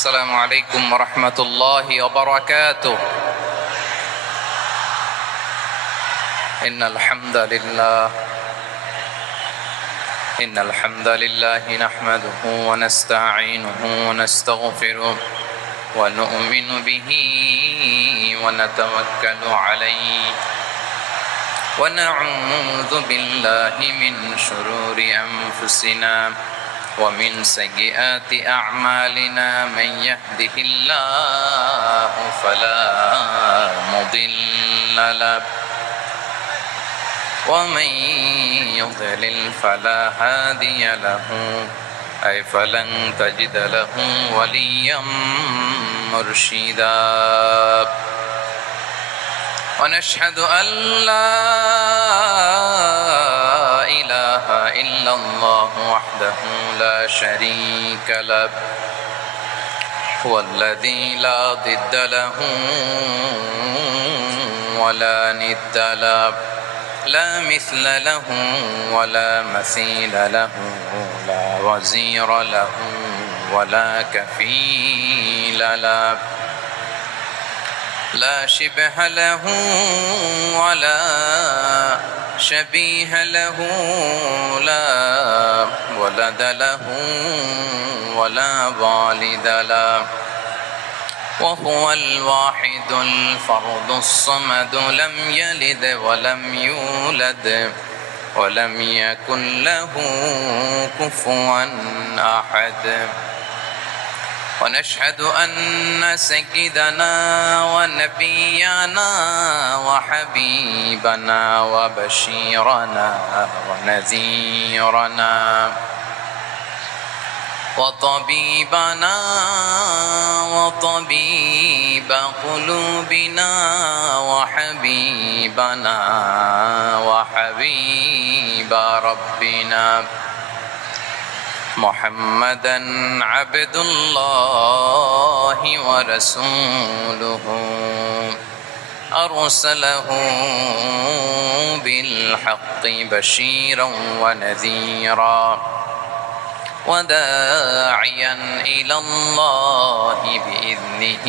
السلام عليكم ورحمة الله وبركاته. إن الحمد لله نحمده ونستعينه ونستغفره ونؤمن به ونتوكل عليه ونعوذ بالله من شرور أنفسنا ومن سيئات أعمالنا. من يهده الله فلا مضل له ومن يضلل فلا هادي له فلن تجد له وليا مرشدا. ونشهد أن لا إله إلا الله وحده لا شريك له هو الذي لا ضد له ولا ند له لا مثل له ولا مثيل له لا وزير له ولا كفيل له لا شبه له ولا شبيه له لا ولد له ولا والد له وهو الواحد الفرد الصمد لم يلد ولم يولد ولم يكن له كفوا أحد. ونشهد أن سيدنا ونبينا وحبيبنا وبشيرنا ونذيرنا وطبيبنا وطبيب قلوبنا وحبيبنا وحبيب ربنا محمدا عبد الله ورسوله أرسله بالحق بشيرا ونذيرا وداعيا إلى الله بإذنه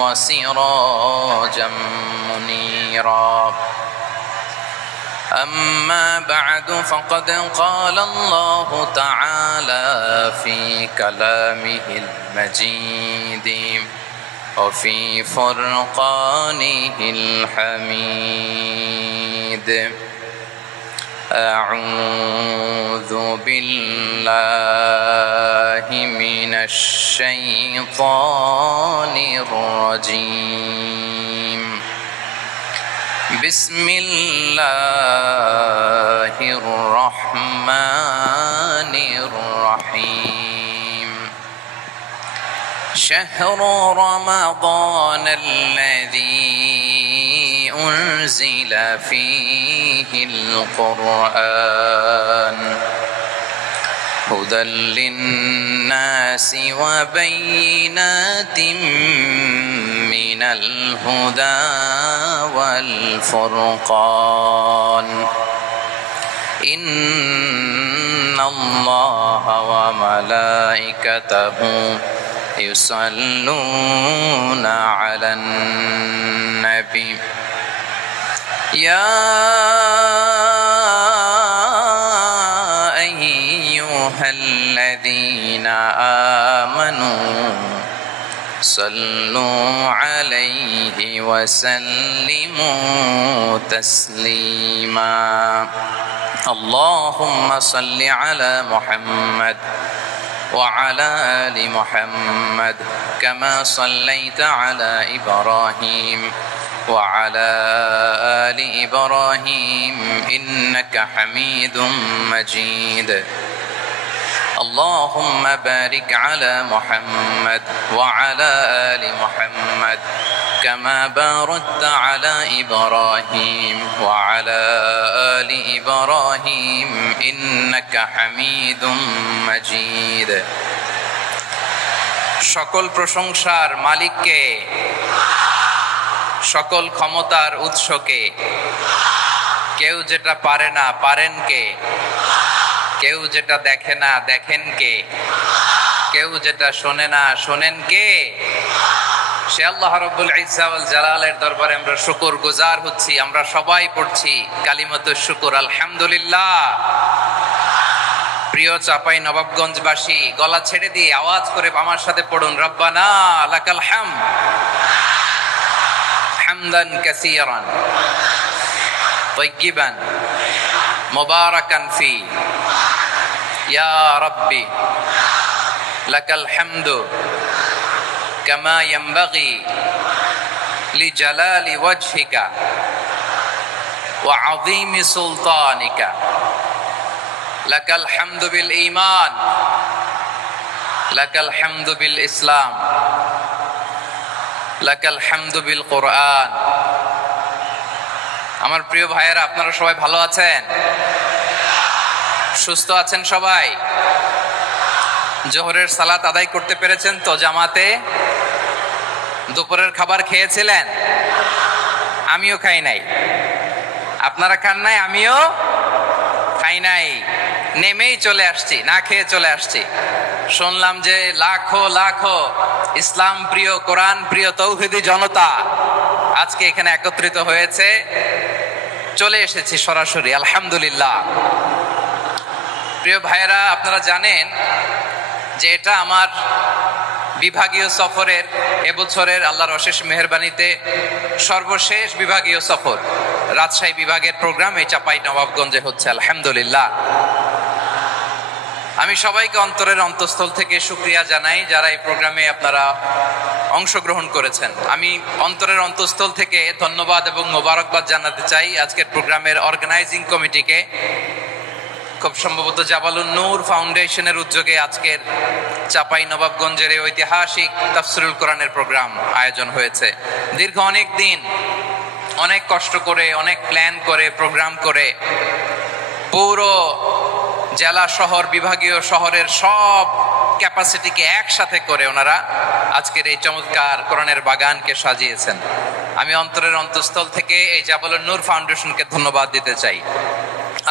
وسراجا منيرا. أما بعد فقد قال الله تعالى في كلامه المجيد وفي فرقانه الحميد. أعوذ بالله من الشيطان الرجيم. بسم الله الرحمن الرحيم. شهر رمضان الذي أنزل فيه القرآن هدى للناس وبينات من الهدى والفرقان. إن الله وملائكته يصلون على النبي يا أيها الذين آمنوا صلوا عليه وسلموا تسليما. اللهم صل على محمد وعلى آل محمد كما صليت على إبراهيم وعلى آل إبراهيم إنك حميد مجيد. اللهم بارك على محمد وعلى آل محمد كما باركت على إبراهيم وعلى آل إبراهيم إنك حميد مجيد. সকল প্রশংসার মালিককে, সকল ক্ষমতার উৎসকে। কেউ যেটা পারে না পারেন কে, কেউ যেটা দেখে না দেখেন কে। কেউ যেটা শোনে না, শোনেন কে? সে আল্লাহ রাব্বুল ইজ্জা ওয়াল জালালের দরবারে আমরা শুকরগুজার হচ্ছি। আমরা সবাই পড়ছি কালিমাতুশ শুকর, আলহামদুলিল্লাহ। প্রিয় চাপাই নবাবগঞ্জবাসী, গলা ছেড়ে দিয়ে আওয়াজ করে আমার সাথে পড়ুন, রব্বানা লাকাল হামদ হামদান কাসীরান তাইয়্যিবান মুবারাকান ফি ইয়া রাব্বি লাকাল হামদু কামা ইয়ানবাগি লিজালালি ওয়াজহিকা ওয়া আযীমি সুলতানিকা লাকাল হামদু বিল ঈমান লাকাল হামদু বিল ইসলাম লাকাল হামদু বিল কোরআন। আমার প্রিয় ভাইয়েরা, আপনারা সবাই ভালো আছেন? সুস্থ আছেন সবাই? জোহরের সালাত আদায় করতে পেরেছেন তো জামাতে? দুপুরের খাবার খেয়েছিলেন? আমিও খাই নাই। আপনারা খান নাই? আমিও খাই নাই। নেমেই চলে আসছি, না খেয়ে চলে আসছি। শুনলাম যে লাখো লাখো ইসলাম প্রিয়, কোরআন প্রিয় তৌহিদি জনতা আজকে এখানে একত্রিত হয়েছে। চলে এসেছি সরাসরি, আলহামদুলিল্লাহ। প্রিয় ভাইয়েরা, আপনারা জানেন যে এটা আমার বিভাগীয় সফরের, এবছরের আল্লাহর অশেষ মেহেরবানিতে সর্বশেষ বিভাগীয় সফর। রাজশাহী বিভাগের প্রোগ্রাম এই চাপাই নবাবগঞ্জে হচ্ছে, আলহামদুলিল্লাহ। আমি সবাইকে অন্তরের অন্তঃস্থল থেকে শুকরিয়া জানাই যারা এই প্রোগ্রামে আপনারা অংশগ্রহণ করেছেন। আমি অন্তরের অন্তঃস্থল থেকে ধন্যবাদ এবং মোবারকবাদ জানাতে চাই আজকের প্রোগ্রামের অর্গানাইজিং কমিটিকে। খুব সম্ভবত জাবালুন নূর ফাউন্ডেশনের উদ্যোগে আজকের চাপাই নবাবগঞ্জের এই ঐতিহাসিক তাফসিরুল কোরআনের প্রোগ্রাম আয়োজন হয়েছে। দীর্ঘ অনেক দিন, অনেক কষ্ট করে, অনেক প্ল্যান করে, প্রোগ্রাম করে পুরো জেলা শহর, বিভাগীয় শহরের সব ক্যাপাসিটিকে একসাথে করে ওনারা আজকের এই চমৎকার কোরআনের বাগানকে সাজিয়েছেন। আমি অন্তরের অন্তঃস্থল থেকে এই জাবালুন নূর ফাউন্ডেশনকে ধন্যবাদ দিতে চাই।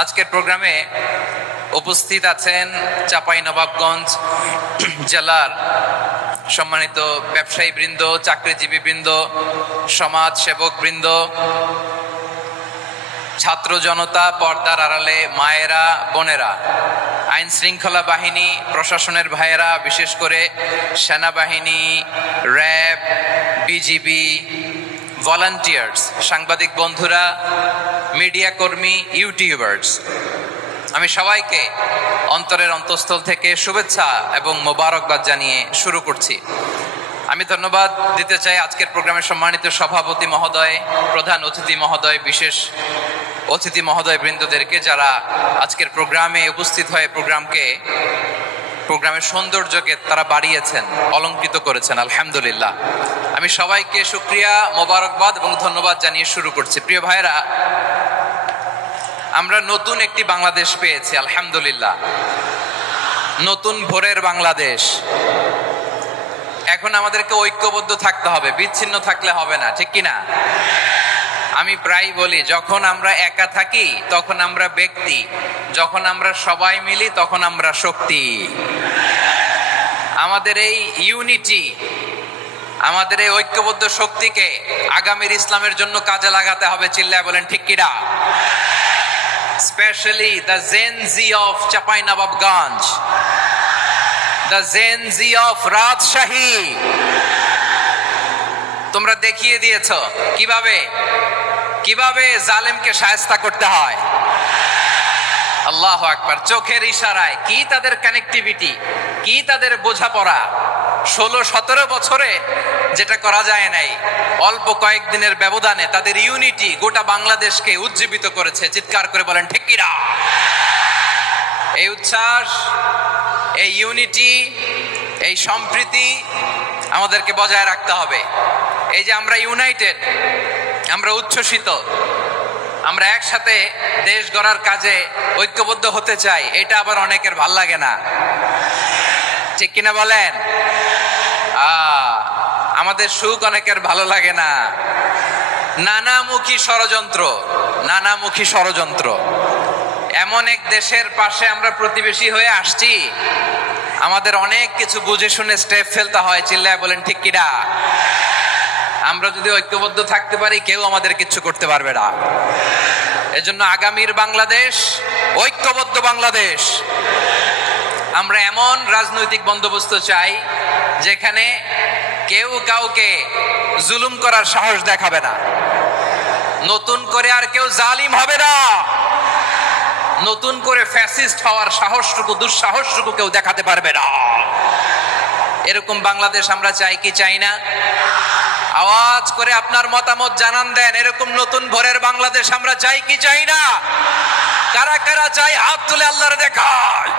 আজকের প্রোগ্রামে উপস্থিত আছেন চাপাই নবাবগঞ্জ জেলার সম্মানিত ব্যবসায়ী বৃন্দ, চাকরিজীবী বৃন্দ, সমাজ সেবক বৃন্দ, ছাত্র জনতা, পর্দার আড়ালে মায়েরা, বোনেরা, আইন শৃঙ্খলা বাহিনী, প্রশাসনের ভাইয়েরা, বিশেষ করে সেনাবাহিনী, র্যাব, বিজিবি, ভলান্টিয়ার্স, সাংবাদিক বন্ধুরা, মিডিয়া কর্মী, ইউটিউবার্স, আমি সবাইকে অন্তরের অন্তঃস্থল থেকে শুভেচ্ছা এবং মোবারকবাদ জানিয়ে শুরু করছি। আমি ধন্যবাদ দিতে চাই আজকের প্রোগ্রামের সম্মানিত সভাপতি মহোদয়, প্রধান অতিথি মহোদয়, বিশেষ অতিথি মহোদয় বৃন্দদেরকে যারা আজকের প্রোগ্রামে উপস্থিত হয়ে প্রোগ্রামের সৌন্দর্যকে তারা বাড়িয়েছেন, অলংকৃত করেছেন, আলহামদুলিল্লাহ। আমি সবাইকে শুকরিয়া, মোবারকবাদ এবং ধন্যবাদ জানিয়ে শুরু করছি। প্রিয় ভাইরা, আমরা নতুন একটি বাংলাদেশ পেয়েছি, আলহামদুলিল্লাহ। নতুন ভোরের বাংলাদেশ। এখন আমাদেরকে ঐক্যবদ্ধ থাকতে হবে, বিচ্ছিন্ন থাকলে হবে না, ঠিক কিনা? আমি প্রায় বলি, যখন আমরা একা থাকি তখন আমরা ব্যক্তি, যখন আমরা সবাই মিলি তখন আমরা শক্তি। আমাদের এই ইউনিটি, আমাদের এই ঐক্যবদ্ধ শক্তিকে আগামীর ইসলামের জন্য কাজে লাগাতে হবে। চিল্লায় বলেন ঠিক কিনা? Especially the Gen Z of Chapainawabganj, the Gen Z of Rajshahi. তোমরা দেখিয়ে দিয়েছ কিভাবে জালেমকে শায়েস্তা করতে হয়। আল্লাহু আকবার। চোখের ইশারায় কি তাদের কানেক্টিভিটি, কি তাদের বোঝাপড়া। 16-17 বছরে যেটা করা যায় নাই, অল্প কয়েকদিনের ব্যবধানে তাদের ইউনিটি গোটা বাংলাদেশকে উজ্জীবিত করেছে। চিৎকার করে বলেন ঠিক কিনা? এই উচ্ছ্বাস, এই ইউনিটি, এই সম্প্রীতি আমাদেরকে বজায় রাখতে হবে। এই যে আমরা ইউনাইটেড, আমরা উচ্ছ্বসিত, আমরা একসাথে দেশ গড়ার কাজে ঐক্যবদ্ধ হতে চাই, এটা আবার অনেকের ভাল লাগে না, ঠিক কিনা বলেন? আমাদের সুখ অনেকের ভালো লাগে না। নানামুখী ষড়যন্ত্র। এমন এক দেশের পাশে আমরা প্রতিবেশী হয়ে আসছি, আমাদের অনেক কিছু বুঝে শুনে স্টেপ ফেলতে হয়, চিল্লায় বলেন ঠিক কিনা? আমরা যদি ঐক্যবদ্ধ থাকতে পারি কেউ আমাদের কিচ্ছু করতে পারবে না। এজন্য আগামীর বাংলাদেশ ঐক্যবদ্ধ বাংলাদেশ। আমরা এমন রাজনৈতিক বন্দোবস্ত চাই যেখানে কেউ কাউকে জুলুম করার সাহস দেখাবে না, নতুন করে আর কেউ জালিম হবে না, নতুন করে ফ্যাসিস্ট হওয়ার সাহসটুকু দুঃসাহসটুকু কেউ দেখাতে পারবে না। এরকম বাংলাদেশ আমরা চাই কি চাই না? আওয়াজ করে আপনার মতামত জানান দেন। এরকম নতুন ভোরের বাংলাদেশ আমরা চাই কি চাই না? কারা কারা চাই হাত তুলে আল্লাহর দেখায়।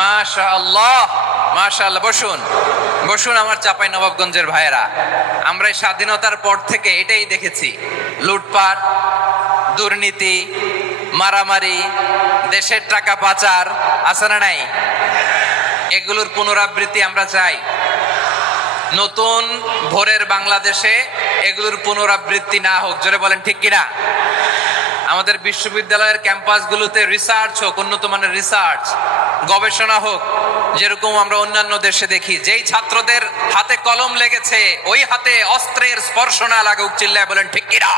মাশাআল্লাহ মাশাআল্লাহ। বসুন বসুন আমার চাঁপাই নবাবগঞ্জের ভাইয়েরা। আমরা এই স্বাধীনতার পর থেকে এটাই দেখেছি, লুটপাট, দুর্নীতি, মারামারি, দেশের টাকা পাচার, আছে না নাই? এগুলোর পুনরাবৃত্তি আমরা চাই। নতুন ভোরের বাংলাদেশে এগুলোর পুনরাবৃত্তি না হোক। জোরে বলেন ঠিক কিনা? আমাদের বিশ্ববিদ্যালয়ের ক্যাম্পাসগুলোতে রিসার্চ হোক, উন্নত মানের রিসার্চ, গবেষণা হোক, যেরকম আমরা অন্যান্য দেশে দেখি। যেই ছাত্রদের হাতে কলম লেগেছে ওই হাতে অস্ত্রের স্পর্শ না লাগুক। চিল্লায় বলেন ঠিক কিনা?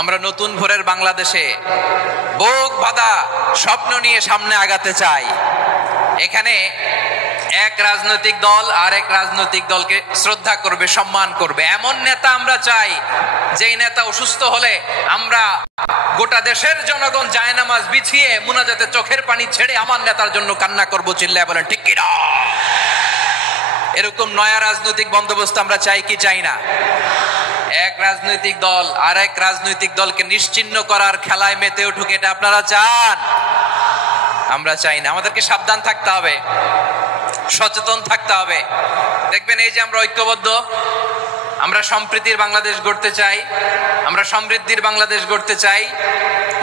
আমরা নতুন ভোরের বাংলাদেশে বুক বাঁধা স্বপ্ন নিয়ে সামনে আগাতে চাই। এখানে এক রাজনৈতিক দল আর এক রাজনৈতিক দলকে শ্রদ্ধা করবে, সম্মান করবে, এমন নেতা আমরা চাই যেই নেতা অসুস্থ হলে আমরা গোটা দেশের জনগণ জায়নামাজ বিছিয়ে মুনাজাতে চোখের পানি ছেড়ে আমার নেতার জন্য কান্না করব। চিল্লায় বলেন ঠিক কিনা? এরকম নয়া রাজনৈতিক বন্দোবস্ত আমরা চাই কি চাই না? এক রাজনৈতিক দল আর এক রাজনৈতিক দলকে নিশ্চিহ্ন করার খেলায় মেতে উঠুক, এটা আপনারা চান? আমরা চাই না। আমাদেরকে সাবধান থাকতে হবে, সচেতন থাকতে হবে। দেখবেন এই যে আমরা ঐক্যবদ্ধ, আমরা সম্প্রীতির বাংলাদেশ গড়তে চাই, আমরা সমৃদ্ধির বাংলাদেশ গড়তে চাই,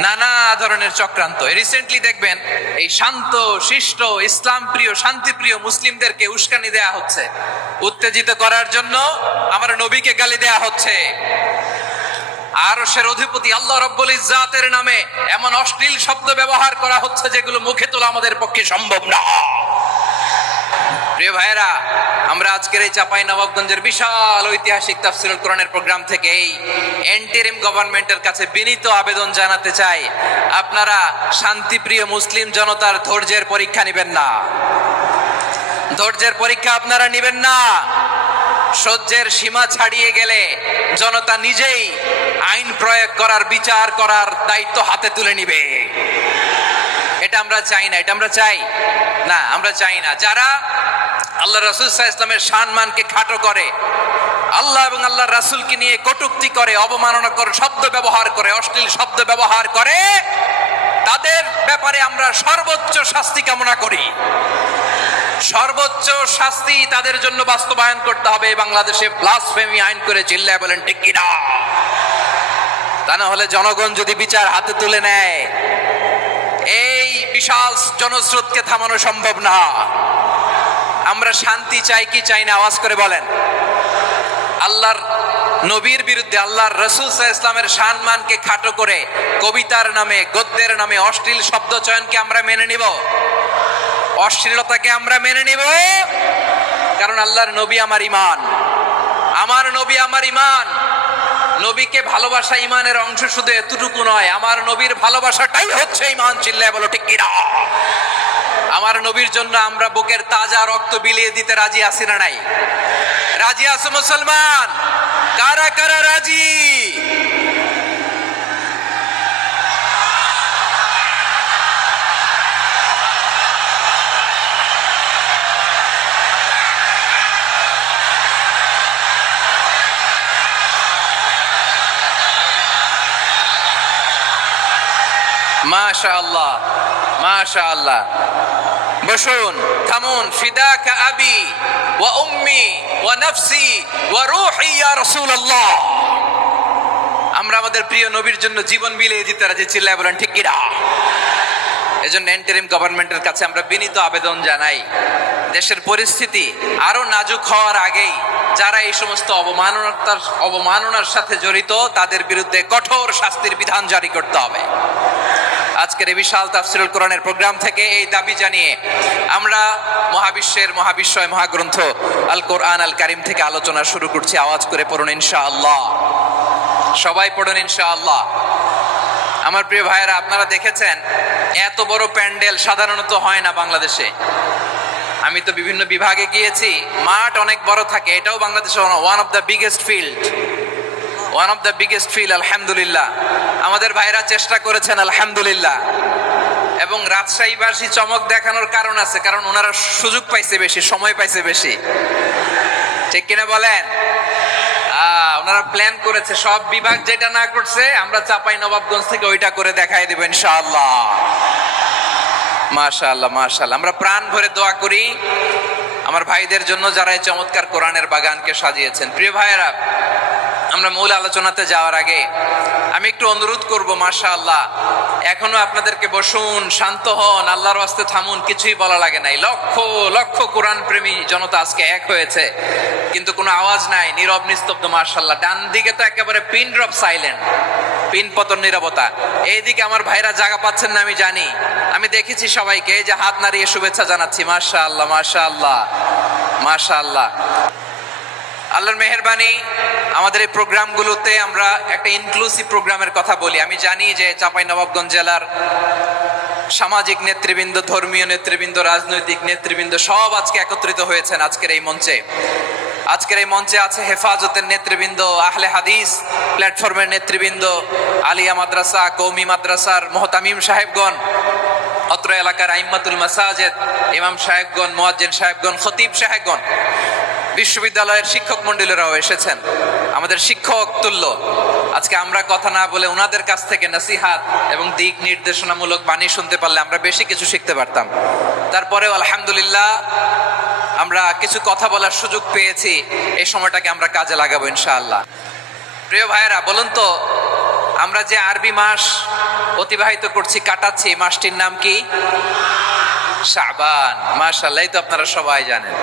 নানা ধরনের চক্রান্ত। রিসেন্টলি দেখবেন এই শান্ত শিষ্ট ইসলাম প্রিয় শান্তিপ্রিয় মুসলিমদেরকে উস্কানি দেয়া হচ্ছে, উত্তেজিত করার জন্য আমার নবীকে গালি দেয়া হচ্ছে। আরশের অধিপতি আল্লাহ রাব্বুল ইজ্জাতের নামে এমন অশ্লীল শব্দ ব্যবহার করা হচ্ছে যেগুলো মুখে তোলা আমাদের পক্ষে সম্ভব না। প্রিয় ভাইরা, আমরা আজকের এই চাঁপাই নবাবগঞ্জের বিশাল ঐতিহাসিক তাফসীরুল কোরআনের প্রোগ্রাম থেকে এই এন্টারিম গভর্নমেন্টের কাছে বিনীত আবেদন জানাতে চাই, আপনারা শান্তিপ্রিয় মুসলিম জনতার ধৈর্যের পরীক্ষা নেবেন না। ধৈর্যের পরীক্ষা আপনারা নেবেন না। সহ্যের সীমা ছাড়িয়ে গেলে জনতা নিজেই আইন প্রয়োগ করার, বিচার করার দায়িত্ব হাতে তুলে নিবে। এটা আমরা চাই না। এটা আমরা চাই না, আমরা চাই না। যারা আল্লাহ রাসূল সাল্লাল্লাহু আলাইহি ওয়াসাল্লামের সম্মানকে খাটো করে, আল্লাহ এবং আল্লাহর রাসূলকে নিয়ে কটূক্তি করে, অবমাননা করে, শব্দ ব্যবহার করে, অশ্লীল শব্দ ব্যবহার করে, তাদের ব্যাপারে আমরা সর্বোচ্চ শাস্তি কামনা করি। সর্বোচ্চ শাস্তি তাদের জন্য বাস্তবায়ন করতে হবে। বাংলাদেশে ব্লাসফেমি আইন করে। চিল্লায় বলেন ঠিক কিনা? তা না হলে জনগণ যদি বিচার হাতে তুলে নেয়, এই বিশাল জনস্রোতকে থামানো সম্ভব না। আমরা শান্তি চাই কি চাই না? আওয়াজ করে বলেন। আল্লাহর নবীর বিরুদ্ধে, আল্লাহর রাসূল সাল্লাল্লাহু আলাইহি ওয়াসাল্লামের সম্মানকে খাটো করে কবিতার নামে, গদ্যের নামে অশ্লীল শব্দ চয়নকে আমরা মেনে নিব? অশ্লীলতাকে আমরা মেনে নিব? কারণ আল্লাহর নবী আমার ঈমান, আমার নবী আমার ঈমান। নবীকে ভালোবাসা ঈমানের অংশ শুধু এতটুকু নয়, আমার নবীর ভালোবাসাটাই হচ্ছে ঈমান। চিল্লায় বলো ঠিক কিনা? আমার নবীর জন্য আমরা বুকের তাজা রক্ত বিলিয়ে দিতে রাজি আছি না নাই? রাজি আছো মুসলমান? কারা কারা রাজি? মাশাআল্লাহ মাশাআল্লাহ। বসুন, থামুন। ফিদাকা আবি ওয়া উম্মি ওয়া নাফসি ওয়া রূহি ইয়া রাসূলুল্লাহ। আমরা আমাদের প্রিয় নবীর জন্য জীবন বিলিয়ে দিতে রাজি। চিল্লায় বলেন ঠিক কিনা? এজন্য ইন্টারিম গভর্নমেন্টের কাছে আমরা বিনীত আবেদন জানাই, দেশের পরিস্থিতি আরো নাজুক হওয়ার আগেই যারা এই সমস্ত অবমাননার সাথে জড়িত তাদের বিরুদ্ধে কঠোর শাস্তির বিধান জারি করতে হবে। আজকের এই বিশাল তাফসীরুল কোরআনের প্রোগ্রাম থেকে এই দাবি জানিয়ে আমরা মহাবিশ্বের মহাবিশ্বয় মহাগ্রন্থ আল কোরআন আল কারীম থেকে আলোচনা শুরু করছি। আওয়াজ করে পড়ুন ইনশাআল্লাহ। সবাই পড়ুন ইনশাআল্লাহ। আমার প্রিয় ভাইয়েরা, আপনারা দেখেছেন এত বড় প্যান্ডেল সাধারণত হয় না বাংলাদেশে। আমি তো বিভিন্ন বিভাগে গিয়েছি, মাঠ অনেক বড় থাকে। এটাও বাংলাদেশে one of the biggest field. আলহামদুলিল্লাহ, আমাদের ভাইরা চেষ্টা করেছেন আলহামদুলিল্লাহ। এবং রাজশাহীবাসী চমক দেখানোর কারণ আছে, কারণ ওনারা সুযোগ পাইছে বেশি, সময় পাইছে বেশি। ঠিক কিনা বলেন? ওনারা প্ল্যান করেছে, সব বিভাগ যেটা না করছে আমরা চাপাই নবাবগঞ্জ থেকে ওইটা করে দেখাই দেব ইনশাআল্লাহ। মাশাআল্লাহ মাশাআল্লাহ। আমরা প্রাণ ভরে দোয়া করি আমার ভাইদের জন্য যারা এই চমৎকার কোরআনের বাগানকে সাজিয়েছেন। প্রিয় ভাইয়েরা, আমরা মূল আলোচনাতে যাওয়ার আগে আমি একটু অনুরোধ করব, মাশাআল্লাহ এখনো আপনাদেরকে বসুন, শান্ত হন, আল্লাহর ওয়াস্তে থামুন, কিছুই বলা লাগে নাই। লক্ষ লক্ষ কোরআন প্রেমী জনতা আজকে এক হয়েছে, কিন্তু কোনো আওয়াজ নাই, নীরব নিস্তব্ধ। মাশাআল্লাহ, ডান দিকে তো একেবারে পিন ড্রপ সাইলেন্ট, পিন পতন নীরবতা। এইদিকে আমার ভাইরা জায়গা পাচ্ছেন না আমি জানি, আমি দেখেছি সবাইকে, এই যে হাত নাড়িয়ে শুভেচ্ছা জানাচ্ছি। মাশাআল্লাহ মাশাআল্লাহ মাশাআল্লাহ। আল্লাহর মেহেরবানি, আমাদের এই প্রোগ্রামগুলোতে আমরা একটা ইনক্লুসিভ প্রোগ্রামের কথা বলি। আমি জানি যে চাঁপাইনবাবগঞ্জ জেলার সামাজিক নেতৃবৃন্দ, ধর্মীয় নেতৃবৃন্দ, রাজনৈতিক নেতৃবৃন্দ সব আজকে একত্রিত হয়েছেন আজকের এই মঞ্চে। আজকের এই মঞ্চে আছে হেফাজতের নেতৃবৃন্দ, আহলে হাদিস প্ল্যাটফর্মের নেতৃবৃন্দ, আলিয়া মাদ্রাসা, কওমি মাদ্রাসার মুহতামিম সাহেবগণ, অত্র এলাকার আইম্মাতুল মাসাজিদ, ইমাম সাহেবগণ, মুয়াজ্জিন সাহেবগণ, খতিব সাহেবগণ, বিশ্ববিদ্যালয়ের শিক্ষক মন্ডলীরাও এসেছেন, আমাদের শিক্ষক তুল্য। আজকে আমরা কথা না বলে ওনাদের কাছ থেকে নসিহাত এবং দিক নির্দেশনামূলক বাণী শুনতে পারলে আমরা বেশি কিছু শিখতে পারতাম। তারপরেও আলহামদুলিল্লাহ আমরা কিছু কথা বলার সুযোগ পেয়েছি, এই সময়টাকে আমরা কাজে লাগাবো ইনশাআল্লাহ। প্রিয় ভাইয়েরা, বলুন তো আমরা যে আরবি মাস অতিবাহিত করছি, কাটাচ্ছি, মাসটির নাম কি? শাবান। মাশাআল্লাহ, এই তো আপনারা সবাই জানেন।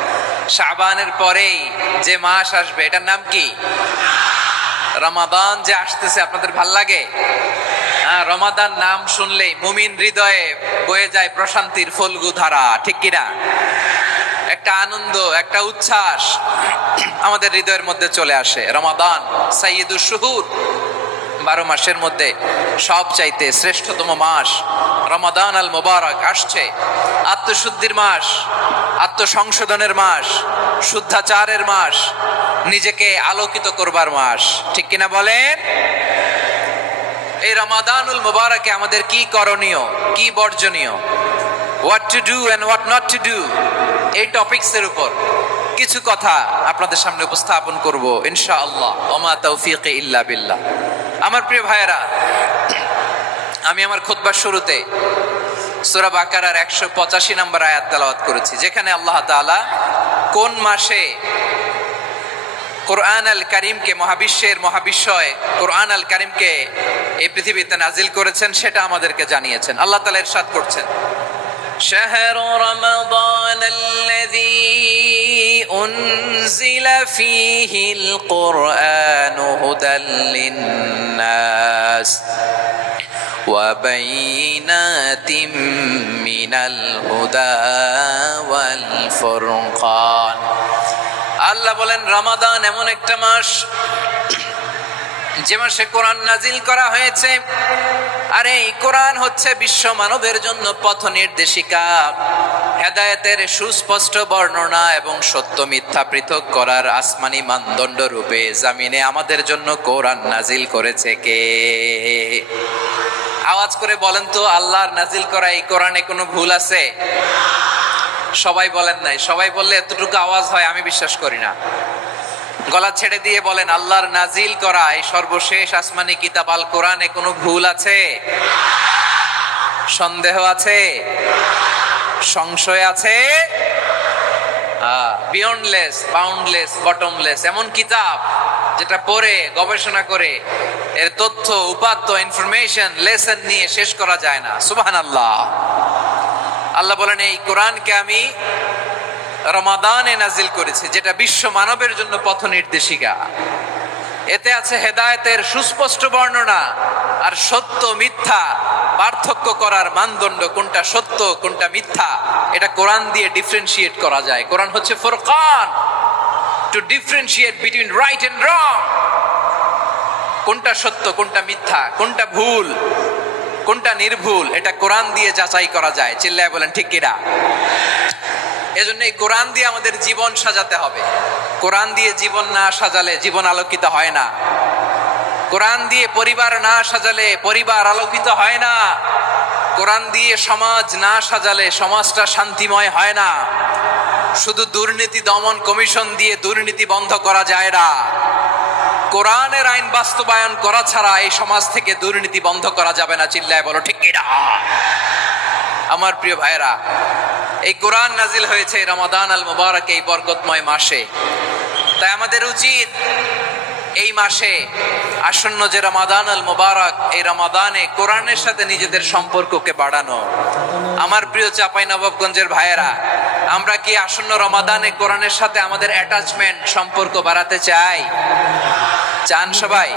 শাবানের পরেই যে মাস আসবে এটার নাম কি? রমাদান। যে আসতেছে আপনাদের ভাল লাগে? রমাদান নাম শুনলেই মুমিন হৃদয়ে বয়ে যায় প্রশান্তির ফল্গু ধারা, ঠিক কিনা? একটা আনন্দ, একটা উচ্ছ্বাস আমাদের হৃদয়ের মধ্যে চলে আসে। রমাদান সাইয়্যিদুশ শুহুর, 12 মাসের মধ্যে সব চাইতে শ্রেষ্ঠতম মাস রমাদান আল মুবারক আসছে। আত্মশুদ্ধির মাস, আত্মসংশোধনের মাস, শুদ্ধাচারের মাস, নিজেকে আলোকিত করবার মাস, ঠিক কিনা বলেন? এই রমাদানুল মুবারকে আমাদের কি করণীয়, কি বর্জনীয়, what to do and what not to do, এই টপিকসের উপর কিছু কথা আপনাদের সামনে উপস্থাপন করব ইনশাআল্লাহ। ওমা তাওফীকি ইল্লা বিল্লাহ। আমার প্রিয় ভাইয়েরা, আমি আমার খুতবার শুরুতে সূরা বাকারার 185 নম্বর আয়াত তেলাওয়াত করেছি, যেখানে আল্লাহ তাআলা কোন মাসে কোরআন আল কারীমকে, মহাবিশ্বের মহাবিশ্বয় কোরআন আল কারীমকে এই পৃথিবীতে নাজিল করেছেন সেটা আমাদেরকে জানিয়েছেন। আল্লাহ তাআলা ইরশাদ করছেন, شهر رمضان الذي أنزل فيه القرآن هدى للناس وبينات من الهدى والفرقان। আল্লাহ বলেন রমাদান এমন একটা মাস যে মাসে কোরআন নাজিল করা হয়েছে, আর এই কোরআন হচ্ছে বিশ্ব মানবের জন্য পথ নির্দেশিকা, হেদায়েতের সুস্পষ্ট বর্ণনা এবং সত্য মিথ্যা পৃথক করার আসমানি মানদণ্ড রূপে জামিনে আমাদের জন্য কোরআন নাজিল করেছে কে? আওয়াজ করে বলেন তো, আল্লাহর নাজিল করা এই কোরআনে কোনো ভুল আছে? সবাই বলেন নাই। সবাই বললে এতটুকু আওয়াজ হয় আমি বিশ্বাস করি না। গলা ছেড়ে দিয়ে বলেন, আল্লাহর নাজিল করা এই সর্বশেষ আসমানি কিতাব আল কোরআনে কোনো ভুল আছে? সন্দেহ আছে? সংশয় আছে বিয়ন্ডলেস, বাউন্ডলেস, বটমলেস, এমন কিতাব যেটা পড়ে গবেষণা করে এর তথ্য, উপাত্ত, ইনফরমেশন, লেসন নিয়ে শেষ করা যায় না। সুবহানাল্লাহ। আল্লাহ বলেন, এই কোরআনকে আমি রমাদানে নাজিল করেছি, যেটা বিশ্ব মানবের জন্য পথ নির্দেশিকা। এতে আছে হেদায়েতের সুস্পষ্ট বর্ণনা আর সত্য মিথ্যা পার্থক্য করার মানদণ্ড, কোনটা সত্য কোনটা মিথ্যা এটা কোরআন দিয়ে ডিফারেন্সিয়েট করা যায়। কোরআন হচ্ছে Furqan, to differentiate between right and wrong. কোনটা সত্য কোনটা মিথ্যা, কোনটা ভুল কোনটা নির্ভুল, এটা কোরআন দিয়ে যাচাই করা যায়। চিল্লায় বলেন ঠিক কিনা? এজন্য এই কোরআন দিয়ে আমাদের জীবন সাজাতে হবে। কোরআন দিয়ে জীবন না সাজালে জীবন আলোকিত হয় না। কোরআন দিয়ে পরিবার না সাজালে পরিবার আলোকিত হয় না। কোরআন দিয়ে সমাজ না সাজালে সমাজটা শান্তিময় হয় না। শুধু দুর্নীতি দমন কমিশন দিয়ে দুর্নীতি বন্ধ করা যায় না। কোরআনের আইন বাস্তবায়ন করা ছাড়া এই সমাজ থেকে দুর্নীতি বন্ধ করা যাবে না। চিল্লায় বলো ঠিক কিনা? আমার প্রিয় ভাইরা, এই কোরআন নাজিল হয়েছে রমাদান আল মুবারক, এই বরকতময় মাসে। তাই আমাদের উচিত এই মাসে আসন্ন যে রমাদান আল মুবারক, এই রমাদানে কোরআনের সাথে নিজেদের সম্পর্ককে বাড়ানো। আমার প্রিয় চাঁপাইনবাবগঞ্জের ভাইয়েরা, আমরা কি আসন্ন রমাদানে কোরআনের সাথে আমাদের অ্যাটাচমেন্ট, সম্পর্ক বাড়াতে চাই? চান সবাই?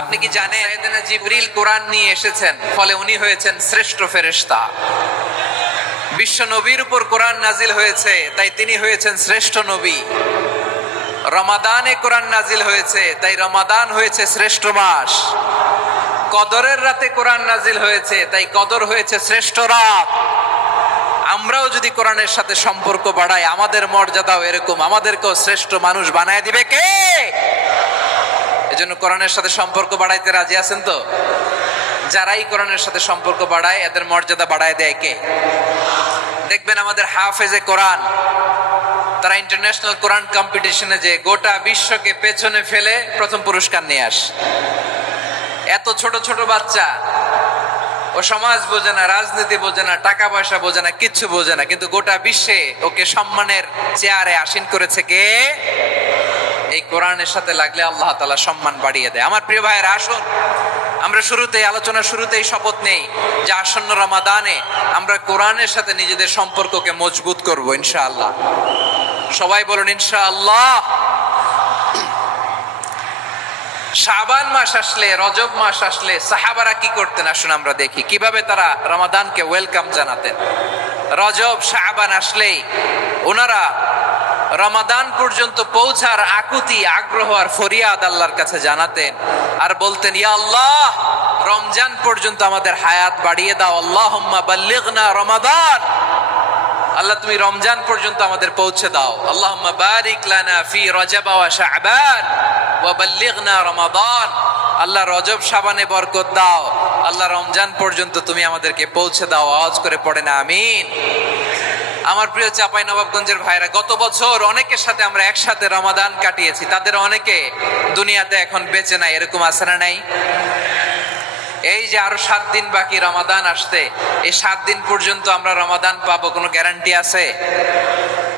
আপনি কি জানেন সাইয়েদনা জিবরিল কোরআন নিয়ে এসেছেন, ফলে উনি হয়েছেন শ্রেষ্ঠ ফেরেশতা। বিশ্ব নবীর উপর কোরআন নাজিল হয়েছে, তাই তিনি হয়েছেন শ্রেষ্ঠ নবী। রমাদানে কোরআন নাজিল হয়েছে, তাই রমাদান হয়েছে শ্রেষ্ঠ মাস। কদরের রাতে কোরআন নাজিল হয়েছে, তাই কদর হয়েছে শ্রেষ্ঠ রাত। আমরাও যদি কোরআনের সাথে সম্পর্ক বাড়াই, আমাদের মর্যাদাও এরকম, আমাদেরকেও শ্রেষ্ঠ মানুষ বানায় দিবে কে? এজন্য কোরআনের সাথে সম্পর্ক বাড়াইতে রাজি আছেন তো? যারাই কোরআনের সাথে সম্পর্ক বাড়ায় এদের মর্যাদা বাড়ায় দেয় কে? দেখবেন আমাদের হাফেজে কোরআন, তারা ইন্টারন্যাশনাল কোরআন কম্পিটিশনে যে গোটা বিশ্বকে পেছনে ফেলে প্রথম পুরস্কার নিয়ে আসে। এত ছোট ছোট বাচ্চা, ও সমাজ বোঝে না, রাজনীতি বোঝে না, টাকা পয়সা বোঝে না, কিচ্ছু বোঝে না, কিন্তু গোটা বিশ্বে ওকে সম্মানের চেয়ারে আসীন করেছে কে? এই কোরআনের সাথে লাগলে আল্লাহ তাআলা সম্মান বাড়িয়ে দেয়। আমার প্রিয় ভাইয়েরা, আসুন আমরা আলোচনার শুরুতেই শপথ নেই যে আসন্ন রমাদানে আমরা কোরআনের সাথে নিজেদের সম্পর্ককে মজবুত করব ইনশাআল্লাহ। সবাই বলুন ইনশাআল্লাহ। শাবান মাস আসলে, রজব মাস আসলে সাহাবারা কি করতেন আসুন আমরা দেখি কিভাবে তারা রমাদানকে ওয়েলকাম জানাতেন। রজব শাবান আসলেই ওনারা রমাদান পর্যন্ত পৌঁছার আকুতি, আগ্রহ আর ফরিয়াদ আল্লাহর কাছে জানাতেন আর বলতেন, ইয়া আল্লাহ, রমজান পর্যন্ত আমাদের হায়াত বাড়িয়ে দাও। আল্লাহুম্মা বাল্লিগনা রমাদান, আল্লাহ তুমি রমজান পর্যন্ত আমাদের পৌঁছে দাও। আল্লাহুম্মা বারিক লানা ফি রজব ওয়া শাবান ওয়া বাল্লিগনা রমাদান, আল্লাহ রজব শাবানে বরকত দাও, আল্লাহ রমজান পর্যন্ত তুমি আমাদেরকে পৌঁছে দাও। আওয়াজ করে পড়েন আমিন। আমার প্রিয় চাঁপাইনবাবগঞ্জের ভাইরা, গত বছর অনেকের সাথে আমরা একসাথে রমাদান কাটিয়েছি, তাদের অনেকে দুনিয়াতে এখন বেঁচে নাই, এরকম আছে না নাই? এই যে আরো 7 দিন বাকি রমাদান আসতে, এই 7 দিন পর্যন্ত আমরা রমাদান পাবো, কোনো গ্যারান্টি আছে?